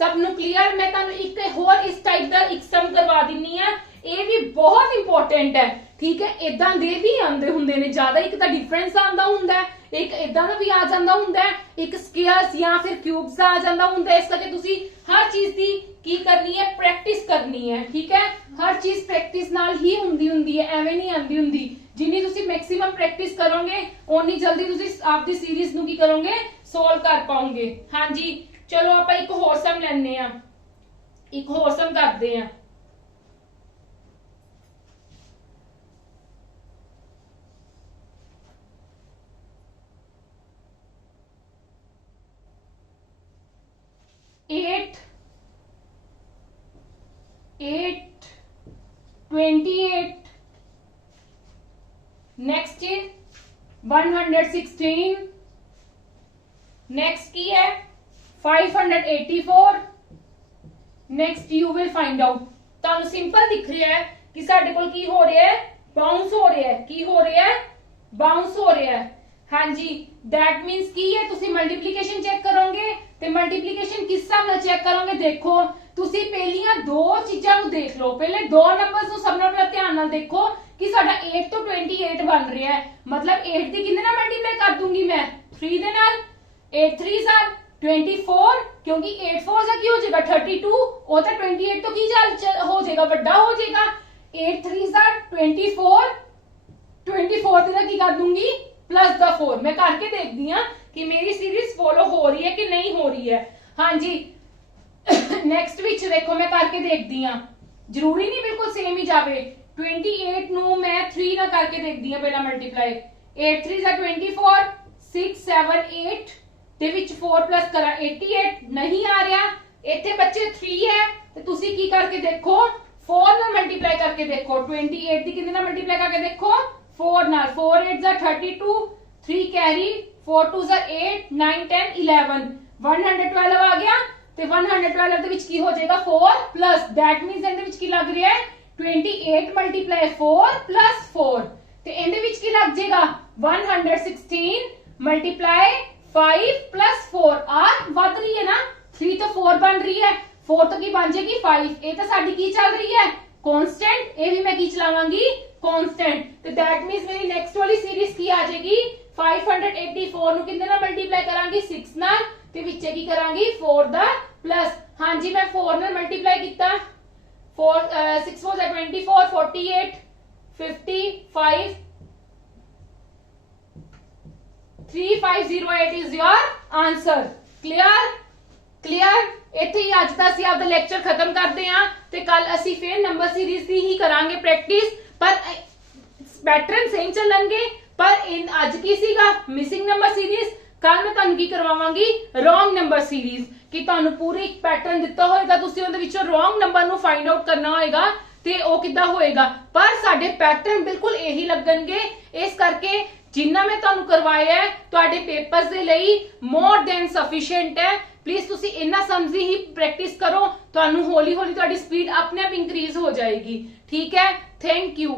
ਸਭ ਨੂੰ ਕਲੀਅਰ। ਮੈਂ ਤੁਹਾਨੂੰ ਇੱਕ ਹੋਰ ਇਸ ਟਾਈਪ ਦਾ ਇੱਕ ਸਮ ਕਰਵਾ ਦਿੰਨੀ ਆ, ਇਹ ਵੀ ਬਹੁਤ ਇੰਪੋਰਟੈਂਟ ਹੈ। ਠੀਕ ਹੈ, ਇਦਾਂ ਦੇ ਵੀ ਆਉਂਦੇ ਹੁੰਦੇ ਨੇ ਜ਼ਿਆਦਾ, ਇੱਕ ਤਾਂ ਡਿਫਰੈਂਸ ਆਉਂਦਾ ਹੁੰਦਾ, ਇੱਕ ਇਦਾਂ ਦਾ ਵੀ ਆ ਜਾਂਦਾ ਹੁੰਦਾ, ਇੱਕ ਸਕੁਅਰਸ ਜਾਂ ਫਿਰ ਕਿਊਬਸ ਦਾ ਆ ਜਾਂਦਾ ਹੁੰਦਾ। ਇਸ ਕਰਕੇ ਤੁਸੀਂ ਹਰ ਚੀਜ਼ ਦੀ ਕੀ ਕਰਨੀ ਹੈ ਪ੍ਰੈਕਟਿਸ ਕਰਨੀ ਹੈ। ਠੀਕ ਹੈ, ਹਰ ਚੀਜ਼ ਪ੍ਰੈਕਟਿਸ ਨਾਲ ਹੀ ਹੁੰਦੀ ਹੈ, ਐਵੇਂ ਨਹੀਂ ਆਉਂਦੀ ਹੁੰਦੀ। ਜਿੰਨੀ ਤੁਸੀਂ ਮੈਕਸਿਮਮ ਪ੍ਰੈਕਟਿਸ ਕਰੋਗੇ ਓਨੀ ਜਲਦੀ ਤੁਸੀਂ ਆਪਦੀ ਸੀਰੀਜ਼ ਨੂੰ ਕੀ ਕਰੋਗੇ ਸੋਲਵ ਕਰ ਪਾਓਗੇ। ਹਾਂਜੀ ਚਲੋ ਆਪਾਂ ਇੱਕ ਹੋਰ ਸਮ ਲੈਣੇ ਆ, ਇੱਕ ਹੋਰ ਸਮ ਕਰਦੇ ਆ। एट 28 नेक्स्ट 116 नेक्स्ट की है 584 next you will find out. ਤੁਹਾਨੂੰ ਸਿੰਪਲ ਦਿਖ ਰਿਹਾ ਹੈ ਕਿ ਸਾਡੇ ਕੋਲ ਕੀ ਹੋ ਰਿਹਾ ਹੈ ਬਾਉਂਸ ਹੋ ਰਿਹਾ ਹੈ। ਕੀ ਹੋ ਰਿਹਾ ਹੈ ਬਾਉਂਸ ਹੋ ਰਿਹਾ ਹੈ। हाँ जी, दैट मीन्स की है तुसी मल्टीप्लिकेशन चेक करोगे ते मल्टीप्लिकेशन किस हिसाब नाल चेक करोगे। देखो तुसी पहलियां दो चीजां नु देख लो, पहले दो नंबर्स नु सब नाल पहले ध्यान नाल देखो कि साडा 8 तो 28 बन रहा है, मतलब 8 दी किंदे नाल मल्टीप्लाई कर दूंगी मैं 3 दे नाल। 8 3 आर 24, क्योंकि 8 4 सा की हो जाएगा 32, ओ तो 28 तो की हो जाएगा बड़ा हो जाएगा। 8 3 आर 24, 24 की कर दूंगी प्लस द 4। मैं करके देखती हूँ कि मेरी सीरीज फॉलो हो रही है कि नहीं हो रही है। हाँ जी नेक्स्ट विच देखो मैं करके देखती हूँ, जरूरी नहीं बिल्कुल सेम ही जावे। 28 नु मैं 3 ना करके देखती हूँ पहला मल्टीप्लाई। 8 3 जा 24, 6 7 8 ਦੇ ਵਿੱਚ 4 प्लस करा 88 नहीं आ रहा। ਇੱਥੇ ਬੱਚੇ 3 है ਤੇ ਤੁਸੀਂ ਕੀ ਕਰਕੇ ਦੇਖੋ 4 ਨਾਲ ਮਲਟੀਪਲਾਈ ਕਰਕੇ ਦੇਖੋ। 28 ਦੀ ਕਿੰਨੇ ਨਾਲ ਮਲਟੀਪਲਾਈ ਕਰਕੇ ਦੇਖੋ 4 ਨਾਲ। 4 8 जा 32, 3 कैरी 4 2 जा 8 9 10 11 112 आ गया ਤੇ 112 ਦੇ ਵਿੱਚ ਕੀ ਹੋ ਜਾਏਗਾ 4 प्लस दैट मींस ਇਹਦੇ ਵਿੱਚ ਕੀ ਲੱਗ ਰਿਹਾ ਹੈ 28 मल्टीप्लाई 4 प्लस 4 ਤੇ ਇਹਦੇ ਵਿੱਚ ਕੀ ਲੱਗ ਜਾਏਗਾ 116 मल्टीप्लाई 5 प्लस 4 आर वध रही है ना 3 तो 4 बन रही है 4 तो की बन जाएगी 5। ये तो साडी की चल रही है कांस्टेंट, ये भी मैं की चलावांगी कांस्टेंट। तो दैट मींस मेरी नेक्स्ट वाली सीरीज की आ जाएगी 584 नु किंदे नाल मल्टीप्लाई करांगी 6 नाल ते विचे की करांगी 4 दा प्लस। हां जी मैं 4 नाल मल्टीप्लाई कीता 4 6 4 24 48 55 3508 is your answer। क्लियर ਇੱਥੇ ਹੀ ਅੱਜ ਦਾ ਅਸੀਂ ਆਪਦਾ ਲੈਕਚਰ ਖਤਮ ਕਰਦੇ ਹਾਂ ਤੇ ਕੱਲ ਅਸੀਂ ਫੇਰ ਨੰਬਰ ਸੀਰੀਜ਼ ਦੀ ਹੀ ਕਰਾਂਗੇ ਪ੍ਰੈਕਟਿਸ, ਪਰ ਪੈਟਰਨ ਸੇਮ ਚੱਲਣਗੇ। ਪਰ ਅੱਜ ਕੀ ਸੀਗਾ ਮਿਸਿੰਗ ਨੰਬਰ ਸੀਰੀਜ਼, ਕੱਲ ਮੈਂ ਤੁਹਾਨੂੰ ਕੀ ਕਰਵਾਵਾਂਗੀ ਰੋਂਗ ਨੰਬਰ ਸੀਰੀਜ਼, ਕਿ ਤੁਹਾਨੂੰ ਪੂਰੀ ਇੱਕ ਪੈਟਰਨ ਦਿੱਤਾ ਹੋਏਗਾ, ਤੁਸੀਂ ਉਹਦੇ ਵਿੱਚੋਂ ਰੋਂਗ ਨੰਬਰ ਨੂੰ ਫਾਈਂਡ ਆਊਟ ਕਰਨਾ ਹੋਏਗਾ ਤੇ ਉਹ ਕਿੱਦਾਂ ਹੋਏਗਾ। ਪਰ ਸਾਡੇ ਪੈਟਰਨ ਬਿਲਕੁਲ ਇਹੀ ਲੱਗਣਗੇ, ਇਸ ਕਰਕੇ ਜਿੰਨਾ ਮੈਂ ਤੁਹਾਨੂੰ ਕਰਵਾਇਆ ਹੈ ਤੁਹਾਡੇ ਪੇਪਰਸ ਦੇ ਲਈ ਮੋਰ ਦੈਨ ਸਫੀਸ਼ੀਐਂਟ ਹੈ। प्लीज तुसी इन्ना समझी ही प्रैक्टिस करो, ਤੁਹਾਨੂੰ ਹੌਲੀ ਹੌਲੀ ਤੁਹਾਡੀ ਸਪੀਡ ਆਪਣੇ ਆਪ ਇੰਕਰੀਜ਼ ਹੋ ਜਾਏਗੀ। ठीक है, थैंक यू।